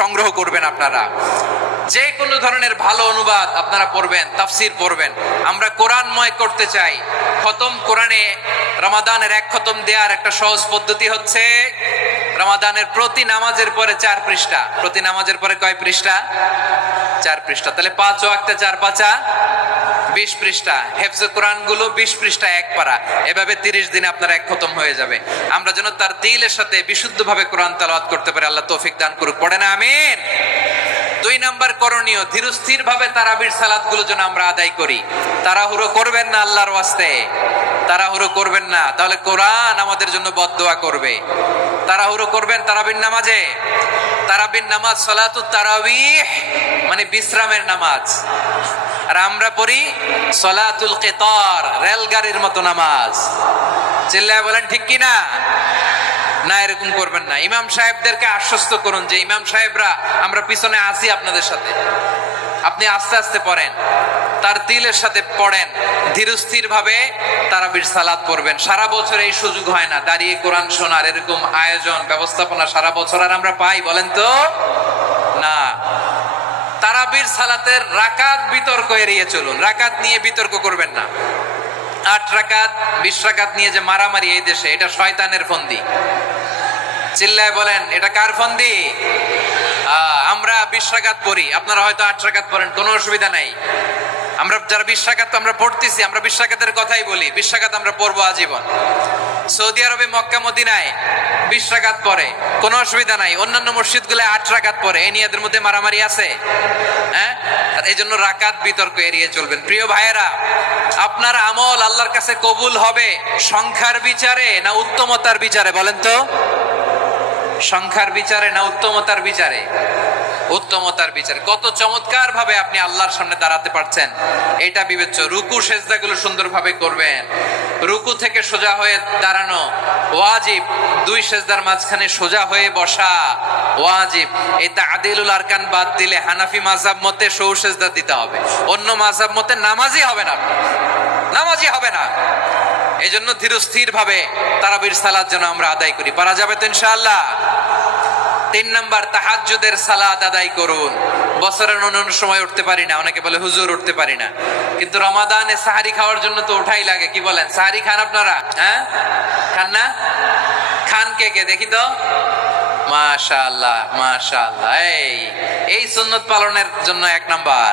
সংগ্রহ করবেন আপনারা। যে কোনো ধরনের ভালো অনুবাদ আপনারা পড়বেন, তাফসীর পড়বেন। আমরা কোরআনময় করতে চাই। খতম কোরআনে রমাদানের 1 খতম দেওয়ার একটা সহজ পদ্ধতি হচ্ছে রমাদানের প্রতি নামাজের পরে 4 পৃষ্ঠা। প্রতি নামাজের পরে কয় পৃষ্ঠা? 4 পৃষ্ঠা। তাহলে 5 ওয়াক্তে 4 পাঁচা 20 পৃষ্ঠা। হেফজে কোরআন গুলো 20 পৃষ্ঠা, 1 পারা। এভাবে 30 দিনে আপনার 1 খতম হয়ে যাবে। আমরা যেন তার তিলের সাথে বিশুদ্ধভাবে কোরআন তেলাওয়াত করতে পারি, আল্লাহ তৌফিক দান করুক। পড়ে না আমিন। 2 নাম্বার করণীয়, ধীরস্থির ভাবে তারাবির সালাত গুলো যেন আমরা আদায় করি। তাড়াহুড়ো করবেন না আল্লাহর ওয়াস্তে, তাড়াহুড়ো করবেন না, তাহলে কোরআন আমাদের জন্য বদদোয়া করবে। তাড়াহুড়ো করবেন তারাবির নামাজে। তারাবির নামাজ সালাতুত তারাবিহ মানে বিশ্রামের নামাজ। আর আমরা পড়ি সালাতুল কিতার, রেলগাড়ির মতো নামাজ। চিল্লায় বলেন ঠিক কি না? না, এরকম করবেন না। ইমাম সাহেবদেরকে আশ্বস্ত করুন যে ইমাম সাহেবরা আমরা পিছনে আছি আপনাদের সাথে, আপনি আস্তে আস্তে পড়েন, তার তিলের সাথে পড়েন, ধীরস্থির ভাবে তারাবির সালাত পড়বেন। সারা বছর এই সুযোগ হয় না দাঁড়িয়ে কোরআন শোনার, এরকম আয়োজন ব্যবস্থাপনা সারা বছর আর আমরা পাই বলেন তো না। তারাবির সালাতের রাকাত বিতর্ক এড়িয়ে চলুন, রাকাত নিয়ে বিতর্ক করবেন না। 8 রাকাত 20 রাকাত নিয়ে যে মারামারি এই দেশে, এটা শয়তানের ফন্দি। চিল্লায় বলেন এটা কার ফন্দি? আমরা 20 রাকাত পড়ি, আপনারা হয়তো 8 রাকাত পড়েন, কোনো অসুবিধা নাই। আমরা যারা 20 রাকাত আমরা পড়তেছি, আমরা 20 রাকাতের কথাই বলি, 20 রাকাত আমরা পড়বো আজীবন। সৌদি আরবে মক্কা মদিনায় 20 রাকাত পড়ে, কোনো অসুবিধা নাই। অন্যান্য মসজিদ গুলো 8 রাকাত পড়ে, এই নিয়ে এদের মধ্যে মারামারি আছে? হ্যাঁ, আর এই জন্য রাকাত বিতর্ক এড়িয়ে চলবেন। প্রিয় ভাইয়েরা, আপনার আমল আল্লাহর কাছে কবুল হবে সংখ্যার বিচারে না উত্তমতার বিচারে বলেন তো? সংখ্যার বিচারে না উত্তমতার বিচারে? উত্তমতার বিচারে। কত চমৎকার ভাবে আপনি আল্লাহর সামনে দাঁড়াতে পারছেন এটা বিবেচ্য। রুকু সেজদা গুলো সুন্দরভাবে করবেন, রুকু থেকে সোজা হয়ে দাঁড়ানো ওয়াজিব, 2 সেজদার মাঝখানে সোজা হয়ে বসা ওয়াজিব। এই তা'দিলুল আরকান বাদ দিলে হানাফি মাযহাব মতে সৌ সেজদা দিতে হবে, অন্য মাযহাব মতে নামাজই হবে না, নামাজই হবে না। এই জন্য ধীরস্থির ভাবে তারাবির সালাত যেন আমরা আদায় করি। পারা যাবে তো ইনশাআল্লাহ? 3 নাম্বার, তাহাজ্জুদের সালাত আদায় করুন। বছরের অন্যান্য সময় উঠতে পারি না, অনেকে বলে হুজুর উঠতে পারি না, কিন্তু রমাদানে সাহারি খাওয়ার জন্য তো ওঠাই লাগে। কি বলেন, সাহারি খান আপনারা? হ্যাঁ, খান না? খান কে কে দেখি তো? মাশাআল্লাহ মাশাআল্লাহ। এই সুন্নত পালনের জন্য 1 নাম্বার।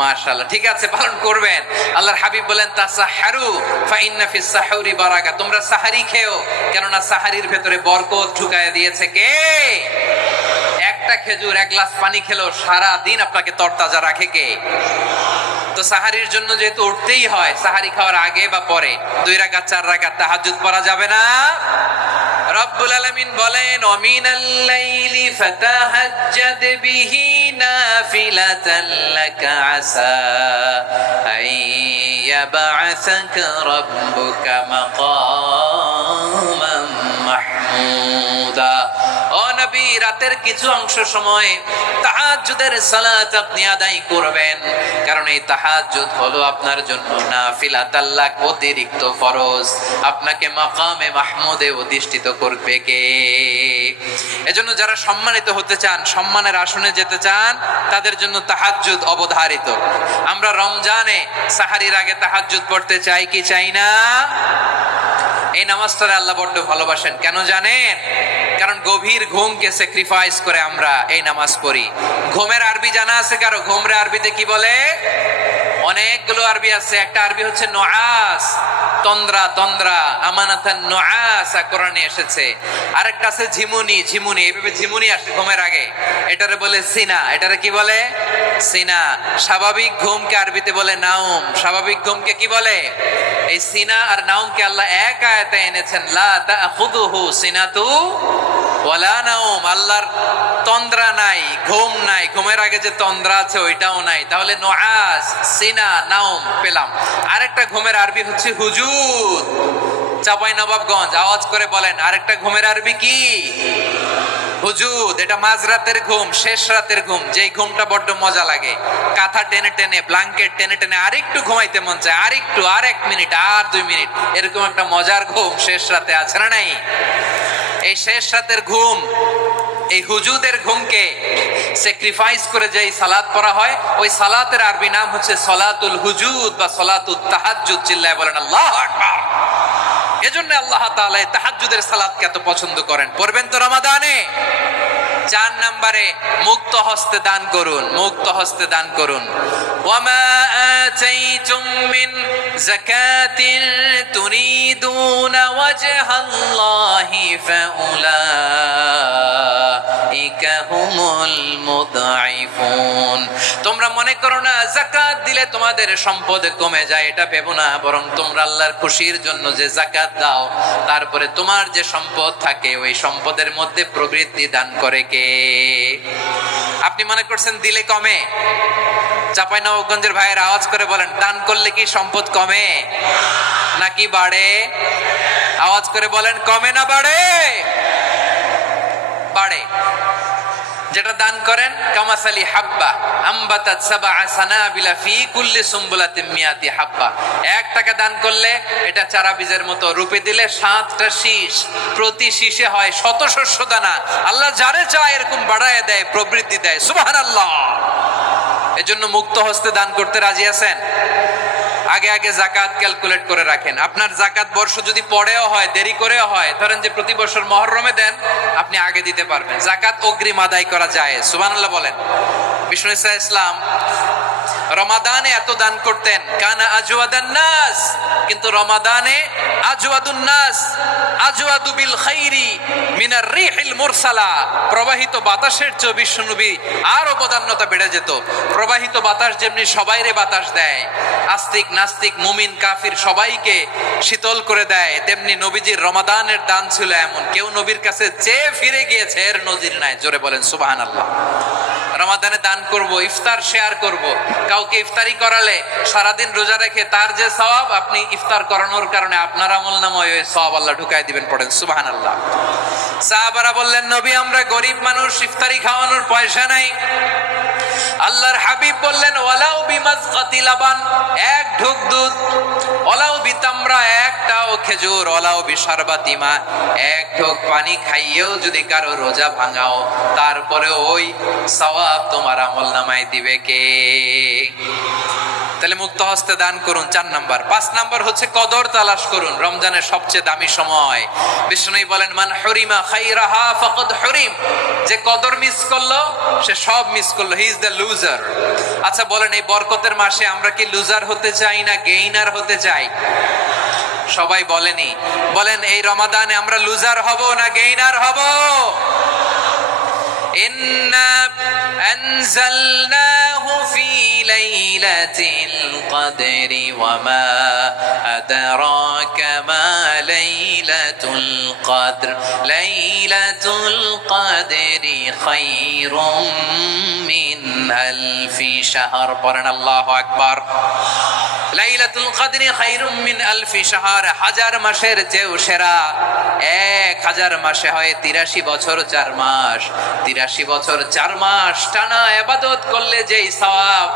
মাশাআল্লাহ, ঠিক আছে, পালন করবেন। আল্লাহর হাবিব বলেন তাসাহহারু ফা ইন্না ফিস সাহুরি বারাকা, তোমরা সাহারি খেও, কেননা সাহারির ভেতরে বরকত ঢুকায় দিয়েছে কে? একটা খেজুর, 1 গ্লাস পানি খেলো সারা দিন আপনাকে তরতাজা রাখে কে? তো সাহারির জন্য যেহেতু উঠতেই হয়, সাহারি খাওয়ার আগে বা পরে 2 রাকাত 4 রাকাত তাহাজ্জুদ পড়া যাবে না? রব্বুল আলামিন বলেন ওয়ামিনাল লাইলি ফাতাহাজ্জাদ বিহি নাফিলাতান লাকা আসা আইয়াবআসাকা রাব্বুকা মাকামান মাহমুদা। ও নবী, রাতের কিছু অংশ সময় তাহাজ্জুদের সালাত আপনি আদায় করবেন, কারণ এই তাহাজ্জুদ হলো আপনার জন্য নাফিলাতাল লাক, অতিরিক্ত ফরজ। আপনাকে মাকামে মাহমুদে অধিষ্ঠিত করবে কে? এজন্য যারা সম্মানিত হতে চান, সম্মানের আসনে যেতে চান, তাদের জন্য তাহাজ্জুদ অবধারিত। আমরা রমজানে সাহারির আগে তাহাজ্জুদ পড়তে চাই কি চাই না? এই নামাজটা আল্লাহ বড্ড ভালোবাসেন, কেন জানেন? কারণ গভীর ঘুমকে স্যাক্রিফাইস করে আমরা এই নামাজ পড়ি। ঘুমের আরবি জানা আছে কারো? ঘুমের আরবিতে কি বলে? অনেকগুলো আরবি আছে। একটা আরবি হচ্ছে নুআস, তন্দ্রা, তন্দ্রা, আমানাতান নুআসা কোরআনে এসেছে। আরেকটা আছে ঝিমুনি, ঝিমুনি, এইভাবে ঝিমুনি আসে ঘুমের আগে, এটারে বলে সিনা। এটারে কি বলে? সিনা। স্বাভাবিক ঘুমকে আরবিতে বলে নাউম। স্বাভাবিক ঘুমকে কি বলে? এই সিনা আর নাউমকে আল্লাহ এক আয়াতে এনেছেন, লা তাখুযুহু সিনাতু ওয়ালা নাউম। আল্লাহর তন্দ্রা নাই, ঘুম নাই, ঘুমের আগে যে তন্দ্রা আছে ওইটাও নাই। তাহলে নুআস, সিনা, নাউম পেলাম। আরেকটা ঘুমের আরবি হচ্ছে হুজুদ। চাঁপাইনবাবগঞ্জ আওয়াজ করে বলেন, আরেকটা ঘুমের আরবি কি? হুজুদ। এটা মাঝরাতের ঘুম, শেষ রাতের ঘুম, যেই ঘুমটা বড্ড মজা লাগে। কাঁথা টেনে টেনে, ব্ল্যাঙ্কেট টেনে টেনে আরেকটু ঘুমাইতে মন চায়, আরেকটু, আর 1 মিনিট, আর 2 মিনিট, এরকম একটা মজার ঘুম শেষ রাতে আছে না নাই? এই শেষ রাতের ঘুম, এই হুজুদের ঘুমকে স্যাক্রিফাইস করে যেই সালাত পড়া হয়, ওই সালাতের আরবি নাম হচ্ছে সলাতুল হুজুদ বা সলাতুত তাহাজ্জুদ। চিল্লায় বলেন আল্লাহু আকবার। এজন্য আল্লাহ তাআলা তাহাজ্জুদের সালাতকে এত পছন্দ করেন। পড়বেন তো রমাদানে। 4 নম্বরে মুক্ত হস্তে দান করুন, মুক্ত হস্তে দান করুন। ওয়ামা আতাইতুম মিন যাকাতিন তুরিদুনা ওয়াজহাল্লাহি ফাউলাইকা হুমুল মুদঈফুন। তোমরা মনে করো না যাকাত দিলে তোমাদের সম্পদ কমে যায়, এটা ভেবো না। বরং তোমরা আল্লাহর খুশির জন্য যে যাকাত দাও, তারপরে তোমার যে সম্পদ থাকে ওই সম্পদের মধ্যে প্রবৃদ্ধি দান করে কে? আপনি মনে করছেন দিলে কমে? চাঁপাইনবাবগঞ্জের ভাইয়ের আওয়াজ করে বলেন, দান করলে কি সম্পদ কমে নাকি বাড়ে? আওয়াজ করে বলেন, কমে না বাড়ে? বাড়ে। যেটা দান করেন কামাসালি হাব্বা আম্বাতাত সাবআ সানাবিলা ফি কুল্লি সুমবুলাতিন মিয়াতি হাব্বা। 1 টাকা দান করলে এটা চারা বীজের মতো, রূপে দিলে 7টা শীষ, প্রতি শীষে হয় 100 শস্য দানা। আল্লাহ যারে চায় এরকম বাড়ায় দেয়, প্রবৃদ্ধি দেয়। সুবহানাল্লাহ। এজন্য মুক্ত হস্তে দান করতে রাজি আছেন? আগে আগে যাকাত ক্যালকুলেট করে রাখেন। আপনার যাকাত বর্ষ যদি পরেও হয়, দেরি করেও হয়, ধরেন যে প্রতি বছর মুহররমে দেন, আপনি আগে দিতে পারবেন। যাকাত অগ্রিম আদায় করা যায়। সুবহানাল্লাহ বলেন। বিষ্ণু ইসলাম রমাদানে এত দান করতেন, কানা আজওয়াদান নাস, কিন্তু রমাদানে আজওয়াদুন নাস আজওয়াদু বিল খাইরি মিনার রিহিল মুরসালা। প্রবাহিত বাতাসের চেয়ে বিশ্বনবী আরো বদান্যতা বেড়ে যেত। প্রবাহিত বাতাস যেমনি সবাইরে বাতাস দেয়, আস্তিক নাস্তিক মুমিন কাফির সবাইকে শীতল করে দেয়, তেমনি নবীজির রমাদানের দান ছিল এমন, কেউ নবীর কাছে চেয়ে ফিরে গিয়েছে এর নজির নাই। জোরে বলেন সুবহানাল্লাহ। রমাদানে দান করব, ইফতার শেয়ার করব। কাউকে ইফতারি করালে সারাদিন রোজা রেখে তার যে সওয়াব, আপনি ইফতার করানোর কারণে আপনার আমলনামায় ওই সওয়াব আল্লাহ ঢুকাই দিবেন। পড়েন সুবহানাল্লাহ। সাহাবারা বললেন, নবী আমরা গরিব মানুষ, ইফতারি খাওয়ানোর পয়সা নাই, আল্লাহর হাবিব বললেন ওয়ালাউ বিমাজগাতি লাবান, এক ঢোক দুধ, ওয়ালাউ বিতামরা, একটাও খেজুর, ওয়ালাউ বিশারবাতি মা, এক ঢোক পানি খাইয়েও যদি কারো রোজা ভাঙাও, তারপরে ওই সওয়াব তোমার আমলনামায় দিবে কে? তাহলে মুক্ত হস্তে দান করুন, 4 নাম্বার। 5 নাম্বার হচ্ছে কদর তালাশ করুন, রমজানের সবচেয়ে দামি সময়। বিষ্ণু বলেন মান হুরিমা খাইরাহা ফাকাদ হুরিম, যে কদর মিস করলো সে সব মিস করলো, হি ইজ দ্য লুজার। আচ্ছা বলেন, এই বরকতের মাসে আমরা কি লুজার হতে চাই না গেইনার হতে চাই? সবাই বলেনি, বলেন এই রমাদানে আমরা লুজার হব না গেইনার হব? ইন্না আনজালনাহু ফি লাইলাতিল কদরি ওয়া মা আদরাকা মা লাইলাতুল কদর, লাইলাতুল কদরি খায়রুম মিন আলফি শাহর। পড়েন আল্লাহু আকবার। লাইলাতুল কদরি খায়রুম মিন আলফি শাহর, 1000 মাসের চেয়েও সেরা। 1000 মাসে হয় 83 বছর 4 মাস। 83 বছর 4 মাস টানা ইবাদত করলে যেই সওয়াব,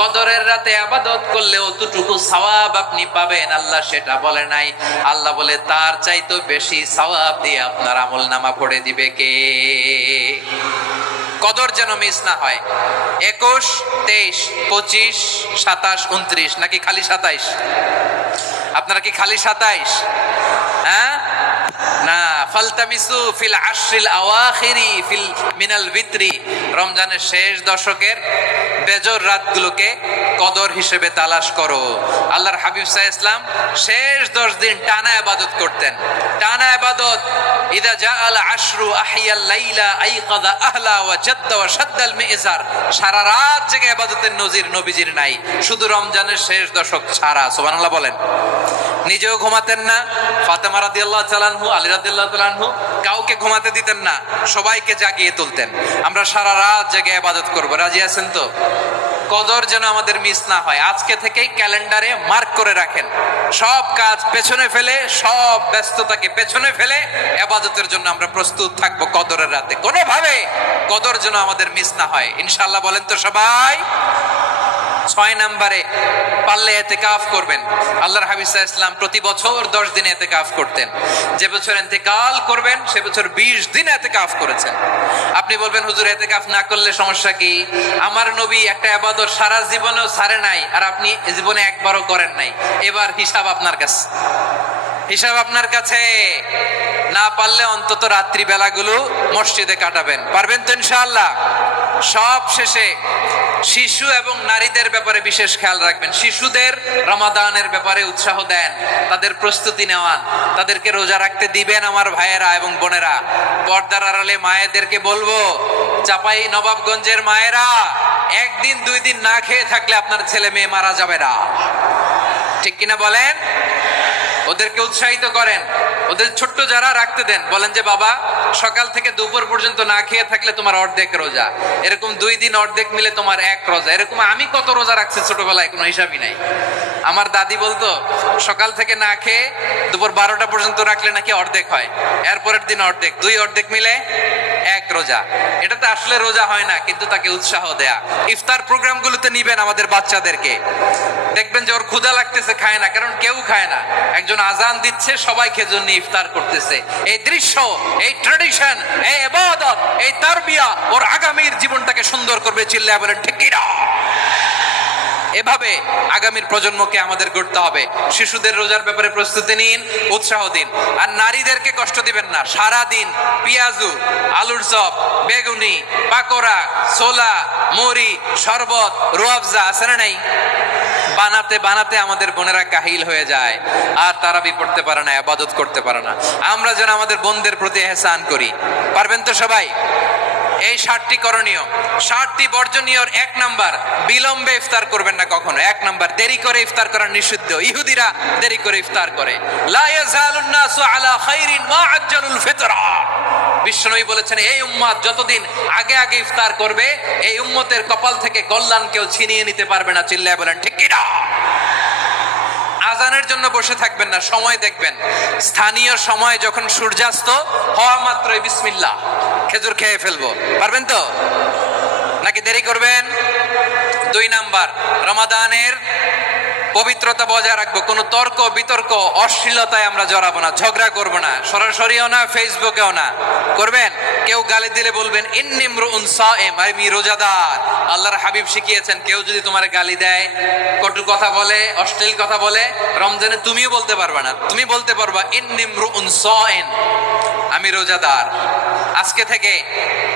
কদরের রাতে ইবাদত করলে অতটুকু সওয়াব আপনি পাবেন, আল্লাহ সেটা বলে নাই। আল্লাহ বলে তার চাইতেও বেশি সওয়াব দিয়ে আপনার আমলনামা ভরে দিবে কে? কদর যেন মিস না হয়। 21, 23, 25, 27, 29 নাকি খালি 27? আপনারা কি খালি 27? হ্যাঁ না, ফালতামিসু ফিল আশরিল আওয়াখিরি ফিল মিনাল ভিতরি, রমজানের শেষ দশকের বেজর রাতগুলোকে কদর হিসেবে তালাশ করো। আল্লাহর হাবিব সাল্লাল্লাহু আলাইহি ওয়াসাল্লাম শেষ 10 দিন টানা ইবাদত করতেন, টানা ইবাদত। ইদা জাআল আশরু আহিয়াল লাইলা আইকাযা আহলা ওয়া জাদ্দা ওয়া শাদ্দাল মিজার, সারা রাত জেগে ইবাদতের নজির নবীজির নাই, শুধু রমজানের শেষ দশক ছাড়া। সুবহানাল্লাহ বলেন। নিজেও ঘুমাতেন না, ফাতেমা রাদিয়াল্লাহু তাআলা আনহু, আলী রাদিয়াল্লাহু তাআলা আনহু কাউকে ঘুমাতে দিতেন না, সবাইকে জাগিয়ে তুলতেন। আমরা সারা রাত জেগে ইবাদত করব, রাজি আছেন তো? কদর যেন আমাদের মিস না হয়। আজকে থেকেই ক্যালেন্ডারে মার্ক করে রাখেন, সব কাজ পেছনে ফেলে, সব ব্যস্ততাকে পেছনে ফেলে ইবাদতের জন্য আমরা প্রস্তুত থাকবো কদরের রাতে। কোনোভাবে কদর যেন আমাদের মিস না হয়, ইনশাআল্লাহ। বলেন তো সবাই। 6 নম্বরে পারলে ইতিকাফ করবেন। আল্লাহর হাবিব সাল্লাল্লাহু আলাইহি ওয়াসাল্লাম প্রতি বছর 10 দিন ইতিকাফ করতেন। যে বছর ইন্তেকাল করবেন সে বছর 20 দিন ইতিকাফ করেছেন। আপনি বলবেন হুজুর ইতিকাফ না করলে সমস্যা কি? আমার নবী একটা ইবাদত সারা জীবনেও ছাড়ে নাই, আর আপনি জীবনে একবারও করেন নাই। এবার হিসাব আপনার কাছে, হিসাব আপনার কাছে। না পারলে অন্তত রাত্রি বেলাগুলো মসজিদে কাটাবেন, পারবেন তো ইনশাআল্লাহ? সব শেষে শিশু এবং নারীদের ব্যাপারে বিশেষ খেয়াল রাখবেন। শিশুদের রমাদানের ব্যাপারে উৎসাহ দেন, তাদের প্রস্তুতি নেওয়ান, তাদেরকে রোজা রাখতে দিবেন। আমার ভাইয়েরা এবং বোনেরা, পর্দার আড়ালে মায়েদেরকে বলবো, চাপাই নবাবগঞ্জের মায়েরা, 1 দিন 2 দিন না খেয়ে থাকলে আপনার ছেলে মেয়ে মারা যাবে না, ঠিক কিনা বলেন? ওদেরকে উৎসাহিত করেন, ওদের ছোট্ট যারা রাখতে দেন, বলেন যে বাবা সকাল থেকে দুপুর পর্যন্ত না খেয়ে থাকলে তোমার অর্ধেক রোজা, এরকম 2 দিন অর্ধেক মিলে তোমার 1 রোজা। এরকম আমি কত রোজা রাখছি ছোটবেলায়, কোনো হিসাবই নাই। আমার দাদি বলতো সকাল থেকে না খেয়ে দুপুর 12টা পর্যন্ত রাখলে নাকি অর্ধেক হয়, এরপরের দিন অর্ধেক, 2 অর্ধেক মিলে 1 রোজা। এটা তো আসলে রোজা হয় না, কিন্তু তাকে উৎসাহ দেয়া। ইফতার প্রোগ্রামগুলোতে নিবেন আমাদের বাচ্চাদেরকে, দেখবেন যে ওর ক্ষুধা লাগতেছে, খায় না, কারণ কেউ খায় না। একজন আজান দিচ্ছে, সবাই খেজুর নিয়ে ইফতার করতেছে। এই দৃশ্য, এই ট্র্যাডিশন, এই ইবাদত, এই তারবিয়া ওর আগামীর জীবনটাকে সুন্দর করবে। চিল্লায়া বলেন ঠিক কি না? এভাবে আগামীর প্রজন্মকে আমাদের গড়তে হবে। শিশুদের রোজার ব্যাপারে প্রস্তুতি নিন, উৎসাহ দিন। আর নারীদেরকে কষ্ট দিবেন না। সারা দিন পেঁয়াজু, আলুর চপ, বেগুনি, পাকোড়া, ছোলা, মুড়ি, শরবত, রুয়াবজা আছে না নাই? বানাতে বানাতে আমাদের বোনেরা কাহিল হয়ে যায়, আর তারাবি পড়তে পারে না, ইবাদত করতে পারে না। আমরা যেন আমাদের বোনদের প্রতি ইহসান করি, পারবেন তো সবাই? এই 7টি করণীয়, 7টি বর্জনীয়। 1 নাম্বার, বিলম্বে ইফতার করবেন না কখনো। 1 নাম্বার, দেরি করে ইফতার করা নিষিদ্ধ। ইহুদিরা দেরি করে ইফতার করে। লা ইয়াজালুন নাসু আলা খাইরিন মা আজ্জালুল ফিতরা। বিশ্বনবী বলেছেন এই উম্মত যতদিন আগে আগে ইফতার করবে, এই উম্মতের কপাল থেকে কল্যাণ কেউ ছিনিয়ে নিতে পারবে না। চিল্লায় বলেন ঠিক কি না? আজানের জন্য বসে থাকবেন না, সময় দেখবেন। স্থানীয় সময় যখন সূর্যাস্ত হওয়া মাত্রই বিসমিল্লাহ, খেজুর খেয়ে ফেলবো, পারবেন তো? নাকি দেরি করবেন? 2 নাম্বার, রমাদানের পবিত্রতা বজায় রাখবো। কোনো তর্ক বিতর্ক অশ্লীলতায় আমরা জড়াবো না, ঝগড়া করবো না, সরাসরিও না, ফেসবুকেও না। করবেন? কেউ গালি দিলে বলবেন ইন্নী ইমরুউন সায়েম, আমি রোজাদার। আল্লাহর হাবিব শিখিয়েছেন, কেউ যদি তোমার গালি দেয়, কটু কথা বলে, অশ্লীল কথা বলে, রমজানে তুমিও বলতে পারবা না, তুমি বলতে পারবা ইন্নী ইমরুউন সায়েম, আমি রোজাদার। আজকে থেকে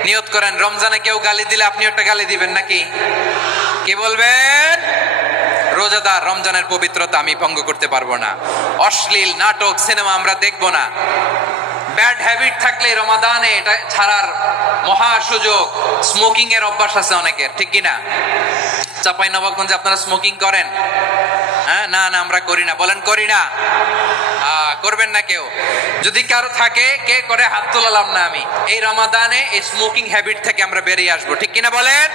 নিয়ত করেন, রমজানে কেউ গালি দিলে আপনি একটা গালি দিবেন নাকি? কি বলবেন? রোজাদার, রমজানের পবিত্রতা আমি ভঙ্গ করতে পারবো না। অশ্লীল নাটক সিনেমা আমরা দেখবো না। ব্যাড হ্যাবিট থাকলে রমাদানে এটা ছাড়ার মহা সুযোগ। স্মোকিং এর অভ্যাস আছে অনেকের, ঠিক কিনা? চাঁপাইনবাবগঞ্জে আপনারা স্মোকিং করেন? হ্যাঁ, না না আমরা করি না। বলেন করি না। করবেন না কেউ? যদি কারো থাকে, কে করে হাত তোলালাম না আমি। এই রমাদানে এই স্মোকিং হ্যাবিট থেকে আমরা বেরিয়ে আসবো, ঠিক কিনা বলেন?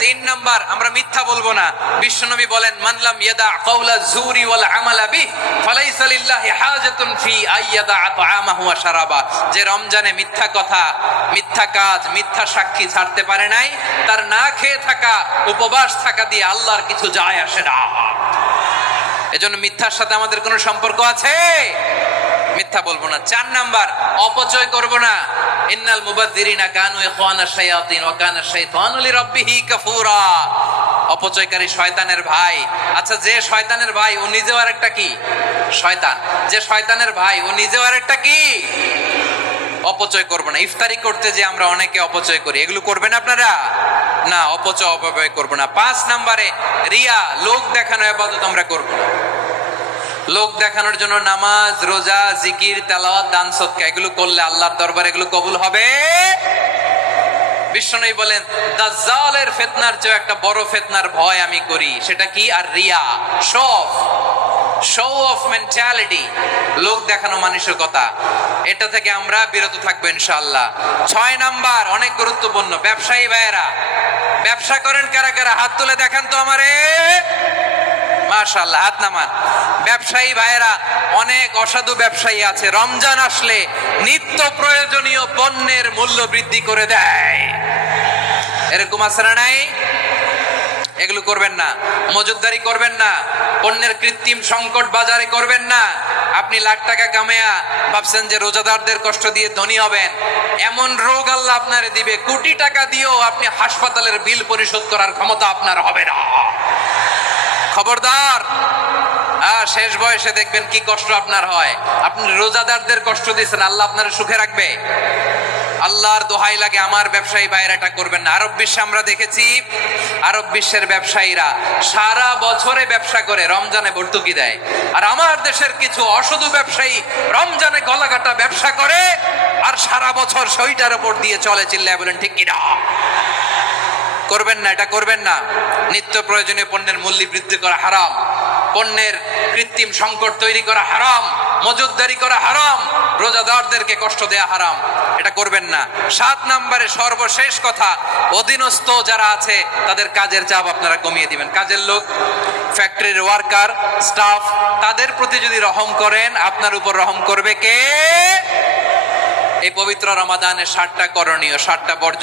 3 নাম্বার, আমরা মিথ্যা বলবো না। বিশ্বনবী বলেন, মানলাম ইয়াদা কাওলা যুরি ওয়াল আমালা বিহি ফালাইসা লিল্লাহি হাজাতুন ফি আইয়াদা তাআমাহু ওয়া শারাবা। যে রমজানে মিথ্যা কথা, মিথ্যা কাজ, মিথ্যা সাক্ষী ছাড়তে পারে নাই, তার না খেয়ে থাকা, উপবাস থাকা দিয়ে আল্লাহর কিছু যায় আসে না। এজন্য মিথ্যার সাথে আমাদের কোনো সম্পর্ক আছে? মিথ্যা বলবো না। 4 নাম্বার, অপচয় করব না। ইন্নাল মুবাযযিরিনা কানু ইখওয়ানাশ শায়াতিন ওয়া কানা শাইতানু লিরাব্বিহি কাফুরা। অপচয়কারী শয়তানের ভাই। আচ্ছা, যে শয়তানের ভাই ও নিজেও আরেকটা কি? শয়তান। যে শয়তানের ভাই ও নিজেও আরেকটা কি? অপচয় করব না। ইফতারি করতে যে আমরা অনেকে অপচয় করি, এগুলো করবেন আপনারা? না, অপচয় অপব্যয় করব না। 5 নাম্বারে, রিয়া, লোক দেখানো ইবাদত আমরা করব না। লোক দেখানোর জন্য নামাজ, রোজা, জিকির, তেলাওয়াত, দান সদকা এগুলো করলে আল্লাহর দরবারে এগুলো কবুল হবে? বিশ্বনবী বলেন, দাজ্জালের ফিতনার চেয়ে একটা বড় ফিতনার ভয় আমি করি। সেটা কি? আর রিয়া, শো অফ মেন্টালিটি, লোক দেখানো মানসিকতা। এটা থেকে আমরা বিরত থাকবো ইনশাআল্লাহ। 6 নাম্বার, অনেক গুরুত্বপূর্ণ। ব্যবসায়ী ভাইয়েরা, ব্যবসা করেন কারা কারা? হাত তুলে দেখান তো আমারে। মাশাআল্লাহ, হাত নামান। ব্যবসায়ী ভাইয়েরা, অনেক অসাধু ব্যবসায়ী আছে, রমজান আসলে নিত্য প্রয়োজনীয় পণ্যের মূল্য বৃদ্ধি করে দেয়। এরকম আছে না নাই? এগুলো করবেন না। মজুদদারি করবেন না। পণ্যের কৃত্রিম সংকট বাজারে করবেন না। আপনি লাখ টাকা কামায়া ভাবছেন যে রোজাদারদের কষ্ট দিয়ে ধনী হবেন। এমন রোগ আল্লাহ আপনারে দিবে, কোটি টাকা দিয়েও আপনি হাসপাতালের বিল পরিশোধ করার ক্ষমতা আপনার হবে না। খবরদার। শেষ বয়সে দেখবেন কি কষ্ট আপনার হয়। আপনি রোজাদারদের কষ্ট দিয়েছেন, আল্লাহ আপনার সুখে রাখবে? আল্লাহর দোহাই লাগে, আমার ব্যবসায়ী ভাইরা এটা করবেন না। আরব বিশ্বে আমরা দেখেছি, আরব বিশ্বের ব্যবসায়ীরা সারা বছরে ব্যবসা করে, রমজানে ভর্তুকি দেয়। আর আমার দেশের কিছু অসাধু ব্যবসায়ী রমজানে গলাকাটা ব্যবসা করে আর সারা বছর সইটার উপর দিয়ে চলে। চিল্লায় বলেন ঠিক কিনা? করবেন না, এটা করবেন না। নিত্য প্রয়োজনীয় পণ্যের মূল্য বৃদ্ধি করা হারাম, পণ্যের কৃত্রিম সংকট তৈরি করা হারাম, মজুদদারি করা হারাম, রোজাদারদেরকে কষ্ট দেয়া হারাম। এটা করবেন না। 7 নম্বরে সর্বশেষ কথা, অধীনস্থ যারা আছে তাদের কাজের চাপ আপনারা কমিয়ে দিবেন। কাজের লোক, ফ্যাক্টরির ওয়ার্কার, স্টাফ, তাদের প্রতি যদি রহম করেন, আপনার উপর রহম করবে কে? এই পবিত্র রমাদানের 7টা করণীয়, 7টা বর্জন।